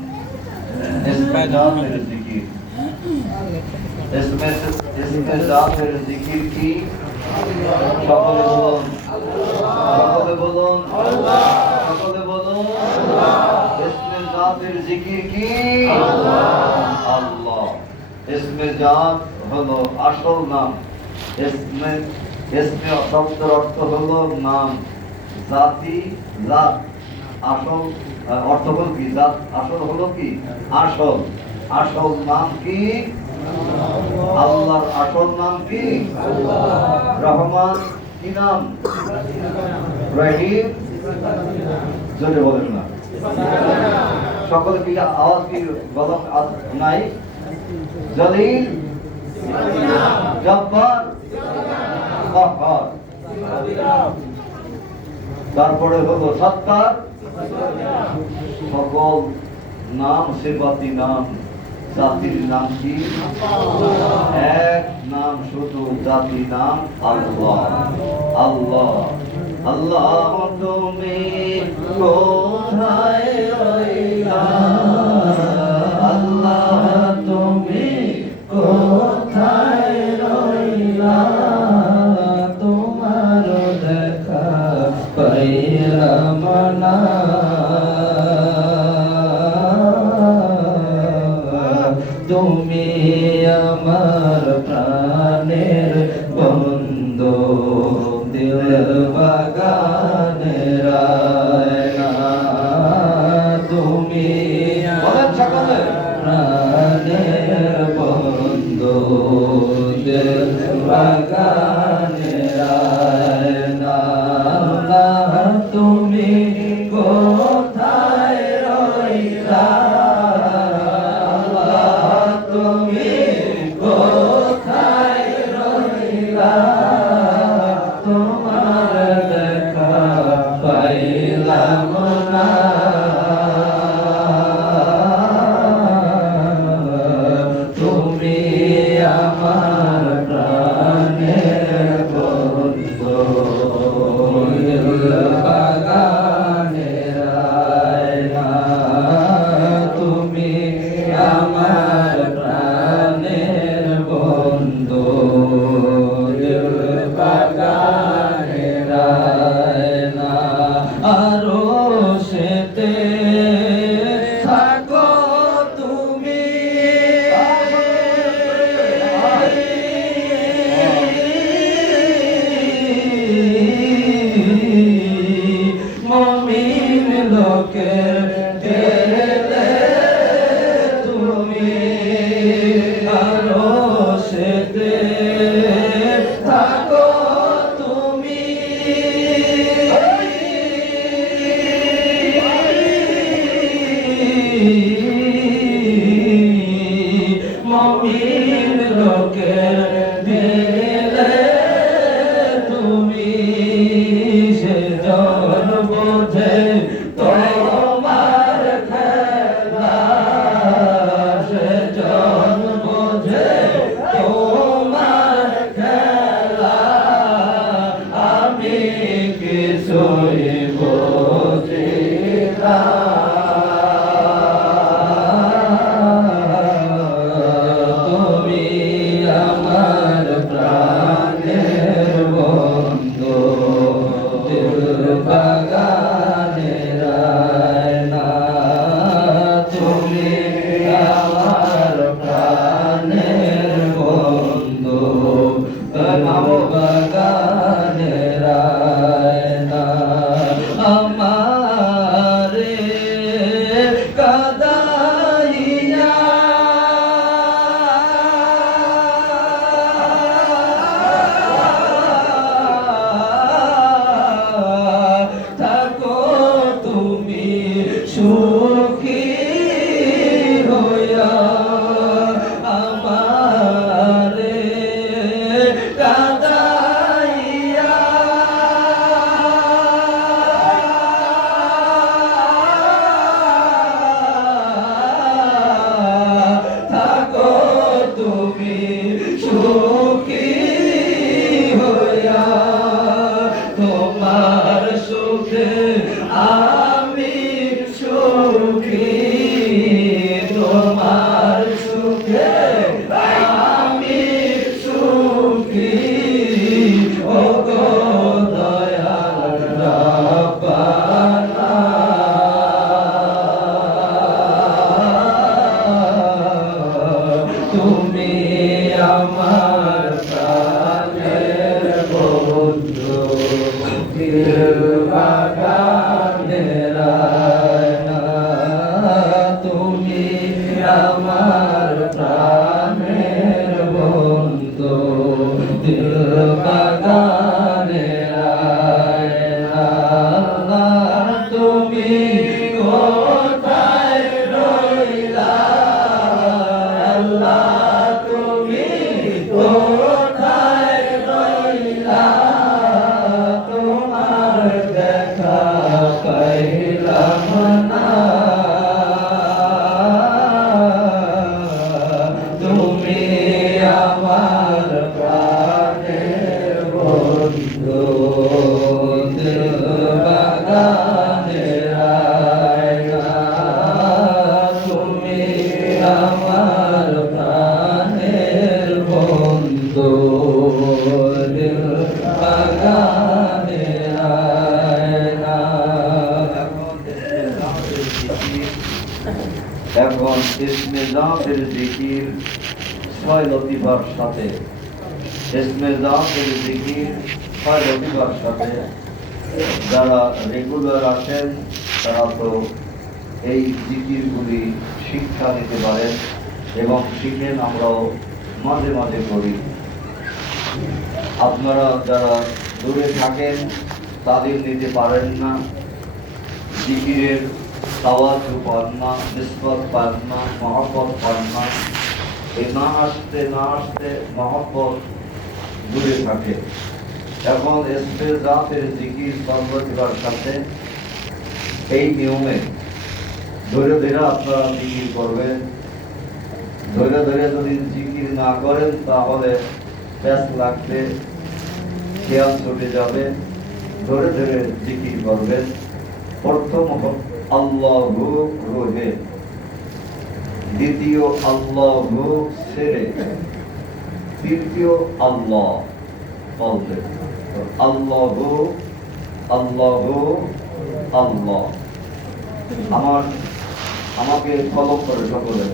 इसमें जाफिर जिकिर इसमें जाफिर जिकिर की সকলে বলুন আল্লাহ সকলে বলুন আল্লাহ इसमें जाफिर जिकिर की আল্লাহ इसमें जात হলো আসল নাম इसमें শব্দের অর্থ হলো নাম জাতি জাত আসল অর্থ হলো কি জাত আসল হলো কি আসল আসল নাম কি আল্লাহর আসল নাম কি রহমান কি নাম রহিম জোরে বলেন না সকলে কি আওয়াজ কি বলন নাই জলিল জব্বার কাহ্হার তারপরে হলো সত্তার সকল নাম সেবাতি নাম জাতির নাম কি এক নাম শুধু জাতি নাম আল্লাহ আল্লাহ আল্লাহ তুমি কোথায় রইলা আল্লাহ তুমি কোথায় রইলা তোমার দেখা পাইলাম না তুমি আমার প্রাণের বন্ধু দিল বাগানের আয়না তুমি প্রাণের বন্ধু দিল বাগানের আয়না তুমি কোথায় রইলা তুমি কোথায় রইলা তোমার দেখা পাইলাম না তুমি আমার প্রাণের থাকো তুমি মুমিন লোকের দিলে তুমি সেজন বোঝে তোমার খেলা সেজন বোঝে তোমার খেলা আমি কিছুই বুঝি না তুমি আমার প্রাণের বন্ধু দিল বাগানের আয়না তুমি আমার প্রাণের বন্ধু দিল বাগানের আয়না আমারে কাদাইয়া থাকো তুমি সুখী হইয়া আমারে কাদাইয়া থাকো তুমি সুখী হইয়া তোমার সুখে আমি সুখী তোমার সুখে আমি সুখী ও গো দয়াল রব্বানা তুমি আমার প্রাণের বন্ধু দিল বাগানের আয়না তুমি আমার প্রাণের বন্ধু দিল বাগানের আয়না তুমি কোথায় রইলা আল্লাহ তুমি কোথায় রইলা তোমার দেখা পাইলাম না তুমি আমার প্রাণের বন্ধু দিল বাগানের আয়না তুমি আমার প্রাণের বন্ধু দিল বাগানের আয়না এখন ইসমে জাতের জিকির 6 লতিফার সাথে ইসমে জাতের জিকির 6 লতিফার সাথে যারা রেগুলার আসেন তারা তো এই জিকিরগুলি শিক্ষা নিতে পারেন এবং শিখেন, আমরাও মাঝে মাঝে করি। আপনারা যারা দূরে থাকেন তাদের নিতে পারেন না, জিকিরের তাওয়াজু পান না, নিসবত পান না, মহব্বত পান না, এই না আসতে মহব্বত দূরে থাকে। এখন ইসমে জাতের জিকির সর্বদিবার সাথে এই নিয়মে ধরে ধরে আপনারা জিকির করবেন। ধরে ধরে যদি জিকির না করেন তাহলে ব্যাস লাগবে, খেয়াল ছুটে যাবে। ধরে ধরে জিকির করবেন। প্রথম আল্লাহু রোহে, দ্বিতীয় আল্লাহু সেরে, তৃতীয় আল্লাহ বলবে। আল্লাহু আল্লাহু আল্লাহ। আমাকে ফলো করে সকলে,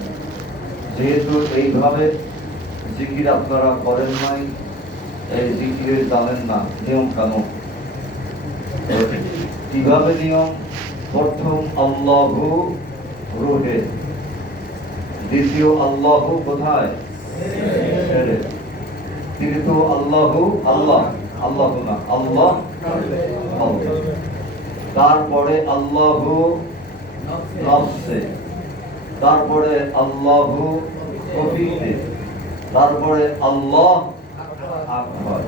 যেহেতু এইভাবে জিকির আপনারা করেন নাই, এই জিকিরের জানেন না নিয়ম কানুন। কিভাবে নিয়ম? প্রথম আল্লাহু রুহে, দ্বিতীয় আল্লাহু কোথায়? তিনি তো আল্লাহু আল্লাহ, আল্লাহ না আল্লাহ আল্লাহ। তারপরে আল্লাহু নফসে, তারপরে আল্লাহু খফিতে, তারপরে আল্লাহ আকবার।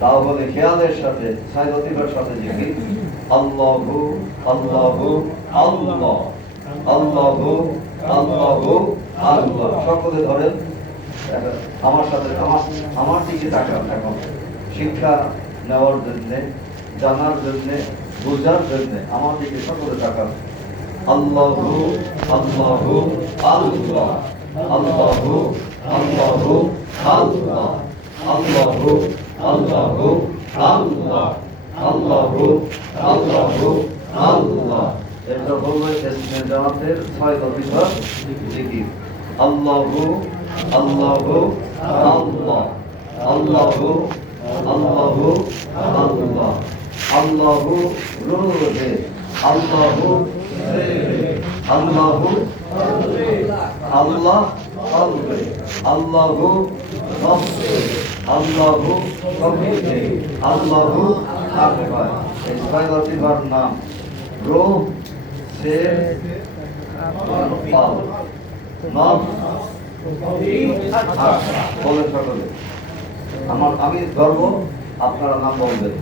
তাহলে খেয়ালের সাথে সাইলতিফার সাথে জিকির আল্লাহু আল্লাহু আল্লাহ, আল্লাহু আল্লাহু আল্লাহ। সকলে ধরেন আমার সাথে, আমার দিকে তাকান। এখন শিক্ষা নেওয়ার জন্য, জানার জন্য, বোঝার জন্য আমার দিকে সকলে তাকান। আল্লাহু আল্লাহু আল্লাহ, আল্লাহু আল্লাহু আল্লাহ, আল্লাহু আল্লাহু আল্লাহ, আল্লাহু আল্লাহু আল্লাহ। এটা হলো ইসমে জামাতের 6 দফা জিকির। আল্লাহু আল্লাহু আল্লাহ, আল্লাহু আল্লাহু আল্লাহ, আল্লাহু রূহে, আল্লাহু আল্লাহু আল্লাহ আল্লাহ, আল্লাহু নফসে, আল্লাহু খফিতে, আল্লাহু আকবার। এই 6 লতিফার নাম রূহ, সে, আল, নফস, বলে সকলে। আমি ধরব, আপনারা নাম বলবেন।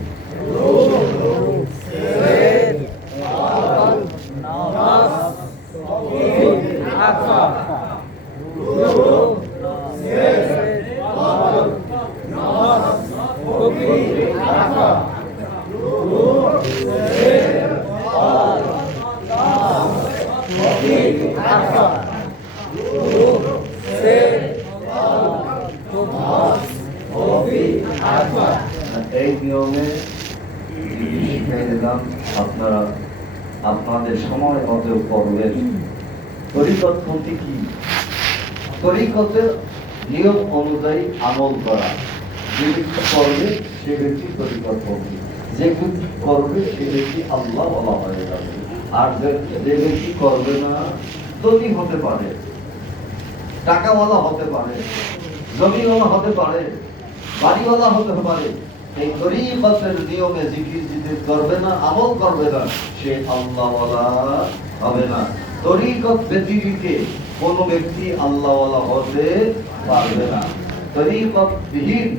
এই নিয়মে শিখাই দিলাম, আপনারা আপনাদের সময় মতো করবেন। তরিকত পন্থী কি? তরিকতের নিয়ম অনুযায়ী আমল করা। যে ব্যক্তি করবে সে ব্যক্তি তরিকত পন্থী, যে ব্যক্তি করবে সে ব্যক্তি আল্লাহ বলা হয়ে যাবে। আর যে ব্যক্তি করবে না, ধনী হতে পারে, টাকাওয়ালা হতে পারে, জমিওয়ালা হতে পারে, বাড়িওয়ালা হতে পারে, এই তরিকতের নিয়মে জিকির জিকির করবে না, আমল করবে না, সে আল্লাহওয়ালা হবে না। তরিকত ব্যতিরিক্ত কোন ব্যক্তি আল্লাহওয়ালা হতে পারবে না। তরিকত বিহীন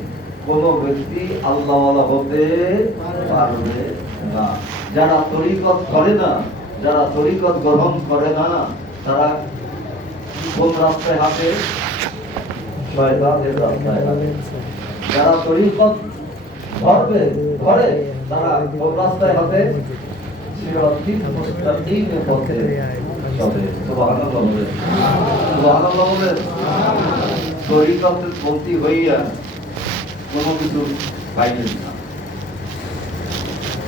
কোন ব্যক্তি আল্লাহওয়ালা হতে পারবে না। যারা তরিকত করে না, যারা তরিকত গ্রহণ করে না, তারা কোন রাস্তায় হাঁটে? শয়তানের রাস্তায় হাঁটে। যারা তরিকত ধরে তারা কোন রাস্তায় হাঁটে? সিরাতিল মুস্তাকিমের পথে চলে। সুবহানাল্লাহ বলেন, সুবহানাল্লাহ বলেন। তরিকতের পন্থী হইয়া কোনো কিছু পাইলেন না,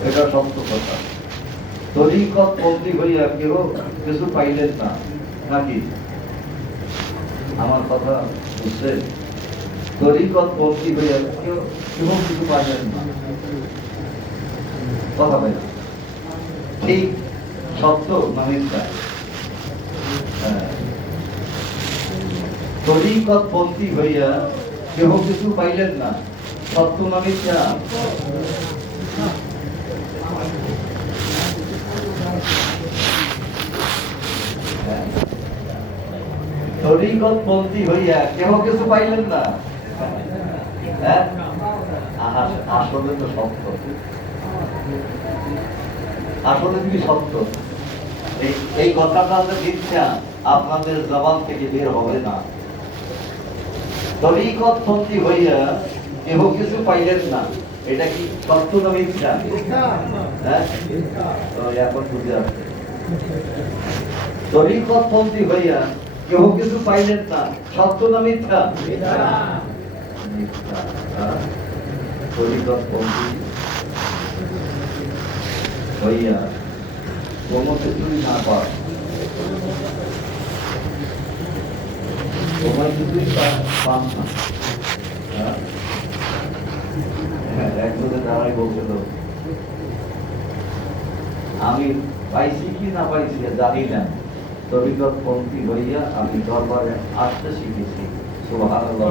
এটা সত্য কথা। তরিকত পন্থী হইয়া কেউ কিছু পাইলেন না, নাকি? আমার কথা বুঝছেন? তরিকত পন্থী হইয়া কেউ কিছু পাইলেন না, কথা পাই না। ঠিক সত্য না মিথ্যা? তরিকত পন্থী হইয়া কেহ কিছু পাইলেন না, সত্য না মিথ্যা? তরিকত পন্থী হইয়া কেহ কিছু পাইলেন না, আসলে তো সত্য, আসলে কি সত্য? এই কথাটা মিথ্যা আপনাদের জবান থেকে বের হবে না। তরিকত পন্থী হইয়া কেহ কিছু পাইলেন না, এটা কি সত্য না মিথ্যা? এখন বুঝে আসছে। তরিকত পন্থী হইয়া কেহ কিছু পাইলেন না, সত্য না মিথ্যা? তরিকত পন্থী হইয়া কোনো কিছুই না পায়, তোমার কিছুই পান না। একজনের দ্বারাই বলছিল, আমি পাইছি কি না পাইছি জানি না, তরিকত পন্থী হইয়া আমি দরবারে আসতে শিখেছি। সুবহানাল্লাহ।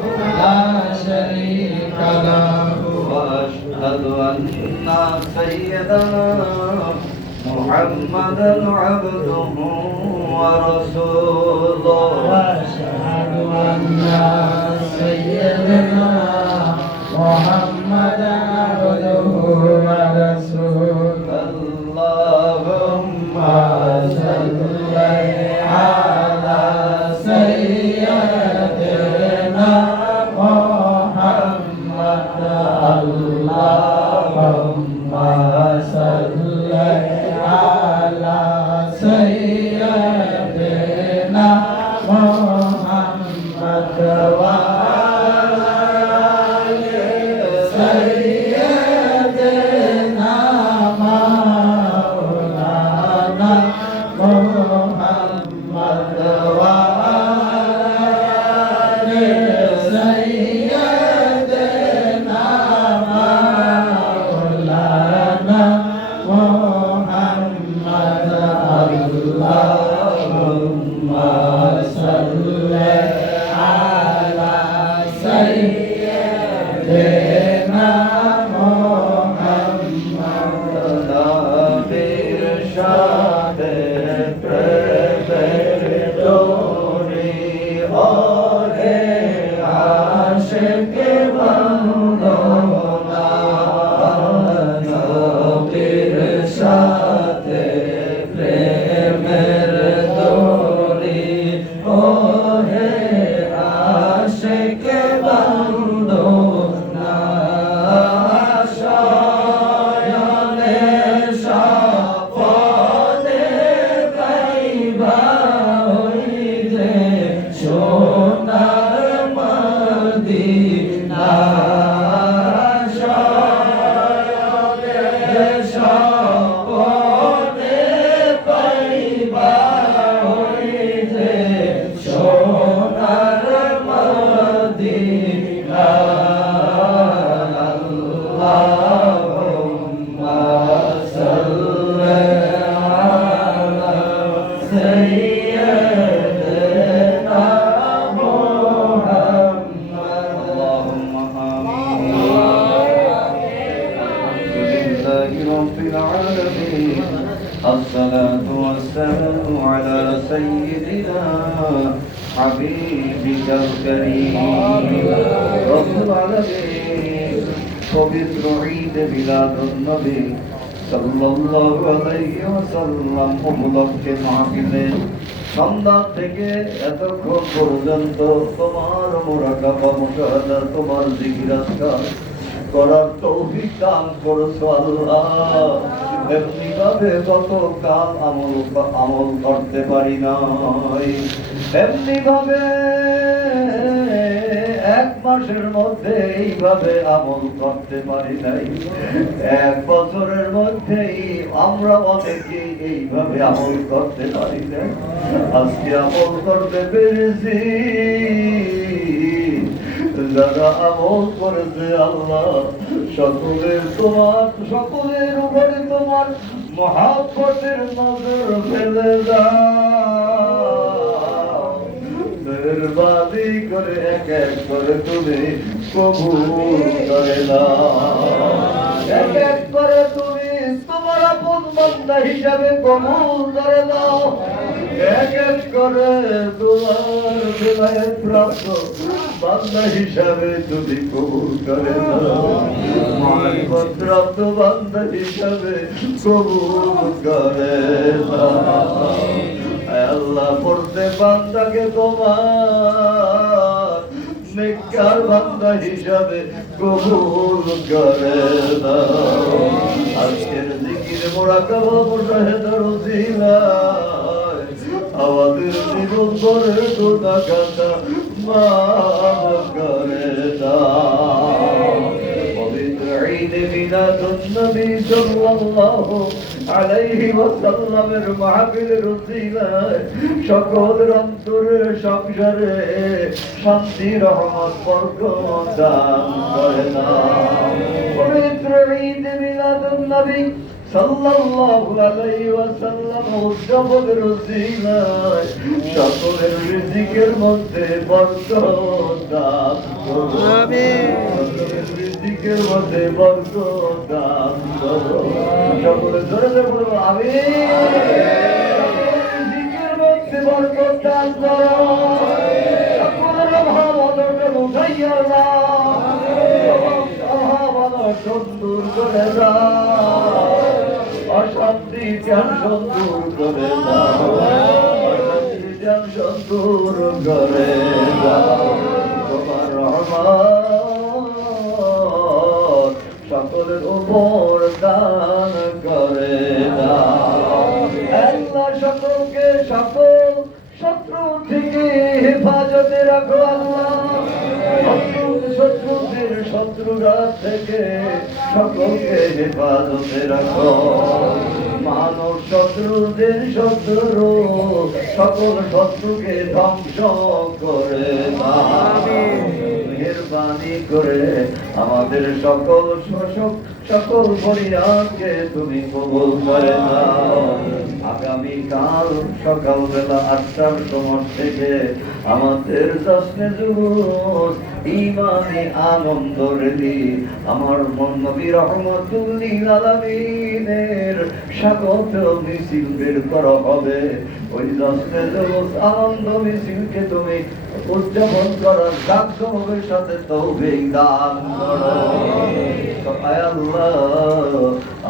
وأشهد أن سيدنا محمدا عبده ورسوله وأشهد أن سيدنا محمدا عبده ورسوله اللهم صل على سيدنا محمد اللهم صل على سيدنا محمد وعلى آل سيدنا مولانا محمد وعلى آل سيدنا مولانا محمد اللهم صل على سيدنا محمد নবীর সাথে প্রেমের ডোরি ওরে আশিক বান্দনা নবীর সাথে প্রেমের ডোরি ওরে আশিক বান্দনা শয়নে সাপদে পাইবা হইলে সোনার মদিনা শয়নে সাপদে পাইবা হইলে সোনার মদিনা আল্লাহুম্মা সাল্লি আলা সাইয়্যিদিনা মুহাম্মাদ আল্লাহুম্মা আমিন আলহামদুলিল্লাহি রাব্বিল আলামিন الصلاة والسلام على سيدنا حبيبك الكريم رب العالمين পবিত্র ঈদ মিলাদুন্নবী সাল্লাল্লাহু আলাইহি ওয়াসাল্লাম উপলক্ষে মাহফিলে সন্ধ্যা থেকে এতক্ষণ পর্যন্ত তোমার মুরাকাবা মুশাহাদা তোমার জিকির আজকার করার তৌফিক দান করছো আল্লাহ। এমনি ভাবে গতকাল আমল করতে পারি নাই, এমনি ভাবে এক মাসের মধ্যে এইভাবে আমল করতে পারি নাই, এক বছরের মধ্যেই আমরা অনেকেই এইভাবে আমল করতে পারি নাই। আজকে আমল করতে পেরেছি, যারা আমল করেছে আল্লাহ সকলের উপরে তোমার মহাব্বতের নজর ফেলে দাও। মেহেরবানি করে এক এক করে তুমি কবুল করে নাও, এক এক করে তুমি তোমার আপন বান্দা হিসাবে কবুল করে নাও, এক এক করে তোমার বিদায়ের প্রাপ্ত বান্দা হিসাবে তুমি কবুল করে নাও, মারিফত প্রাপ্ত বান্দা হিসাবে কবুল করে নাও। আল্লাহ পড়তে বান্দাকে তোমার নেককার বান্দা হিসাবে কবুল করে দাও। আজকের জিকির মুরাকাবা মুশাহাদার ওসিলায় আমাদের জীবন ভরে গুনাহ খাতা মাফ করে দাও। পবিত্র ঈদ মিলাদুন্নবী সাল্লাল্লাহু আলাইহি ওয়াসাল্লামের মাহফিলের ওসিলায় সকল অন্তরের সংসারে শান্তি রহমত বরকত দান করে দাও। পবিত্র ঈদ মিলাদুন্নবী সাল্লাল্লাহু আলাইহি ওয়াসাল্লাম উদ্যাপনের ওসিলায় সকলের রিজিকের মধ্যে বরকত দান করুন। আমিন। সকলের রিজিক রিজিকের মধ্যে বরকত দান করো। সকলে জোরে জোরে বলবো আমিন। রিজিকের মধ্যে বরকত দান করো। সকলের অভাব অনটন উঠাইয়া দাও। অভাব অনটন দূর করে দাও। অশান্তি টেনশন দূর করে দাও। অশান্তি টেনশন দূর করে দাও। তোমার রহমত সকলের উপর দান করে দাও। আল্লাহ সকলকে সকল শত্রু থেকে হেফাজতে রাখো আল্লাহ। শত্রুদের শত্রুরা থেকে সকলকে হেফাজতে রাখো। মানব শত্রুদের শত্রু সকল শত্রুকে ধ্বংস করে দাও। মেহেরবানি করে আমাদের সকল শোষক সকল ফরিয়াদকে তুমি কবুল করে দাও। আগামীকাল সকালবেলা 8টার সময় থেকে আমাদের জশ্নে জুলুস ইমানি আনন্দ রেলি আমার নবী রহমতুল লিল আলামিনের স্বাগত মিছিল বের করা হবে। ওই জশ্নে জুলুস আনন্দ মিছিলকে তুমি উদযাপন করার জাঁকজমকের সাথে তৌফিক দান করো। আয় আল্লাহ,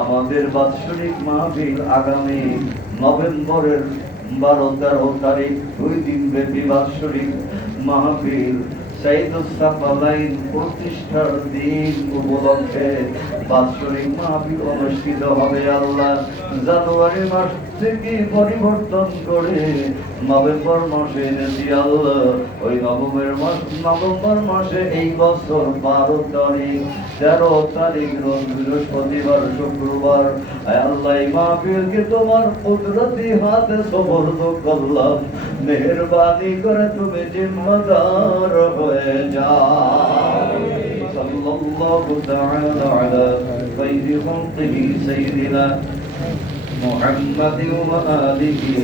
আমাদের বাৎসরিক মাহফিল আগামী নভেম্বরের 12-13 তারিখ 2 দিন ব্যাপী বাৎসরিক মাহফিল সাইদুস সাফালাইন প্রতিষ্ঠার দিন উপলক্ষে বাৎসরিক মাহফিল অনুষ্ঠিত হবে। আল্লাহ জানুয়ারি মাস থেকে পরিবর্তন করে নভেম্বর মাসে এনেছি আল্লাহ। ওই নভেম্বর মাসে এই বছর 12 তারিখ 13 তারিখ রোজ বৃহস্পতিবার শুক্রবার আল্লাহ এই মাহফিলকে তোমার কুদরতি হাতে সুপর্দ করলাম। মেহেরবানি করে তুমি জিম্মাদার হয়ে যাও। সাল্লাল্লাহু তাআলা আলা খায়রি খালকিহি সাইয়্যিদিনা মুহাম্মাদিন ওয়া আলিহি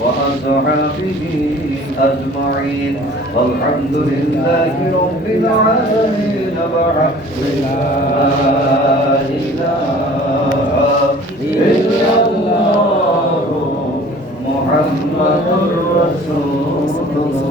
ওয়া আসহাবিহি আজমাইন আলহামদুলিল্লাহি রাব্বিল আলামিন। লা ইলাহা ইল্লাল্লাহ মুহাম্মাদুর রাসূলুল্লাহ।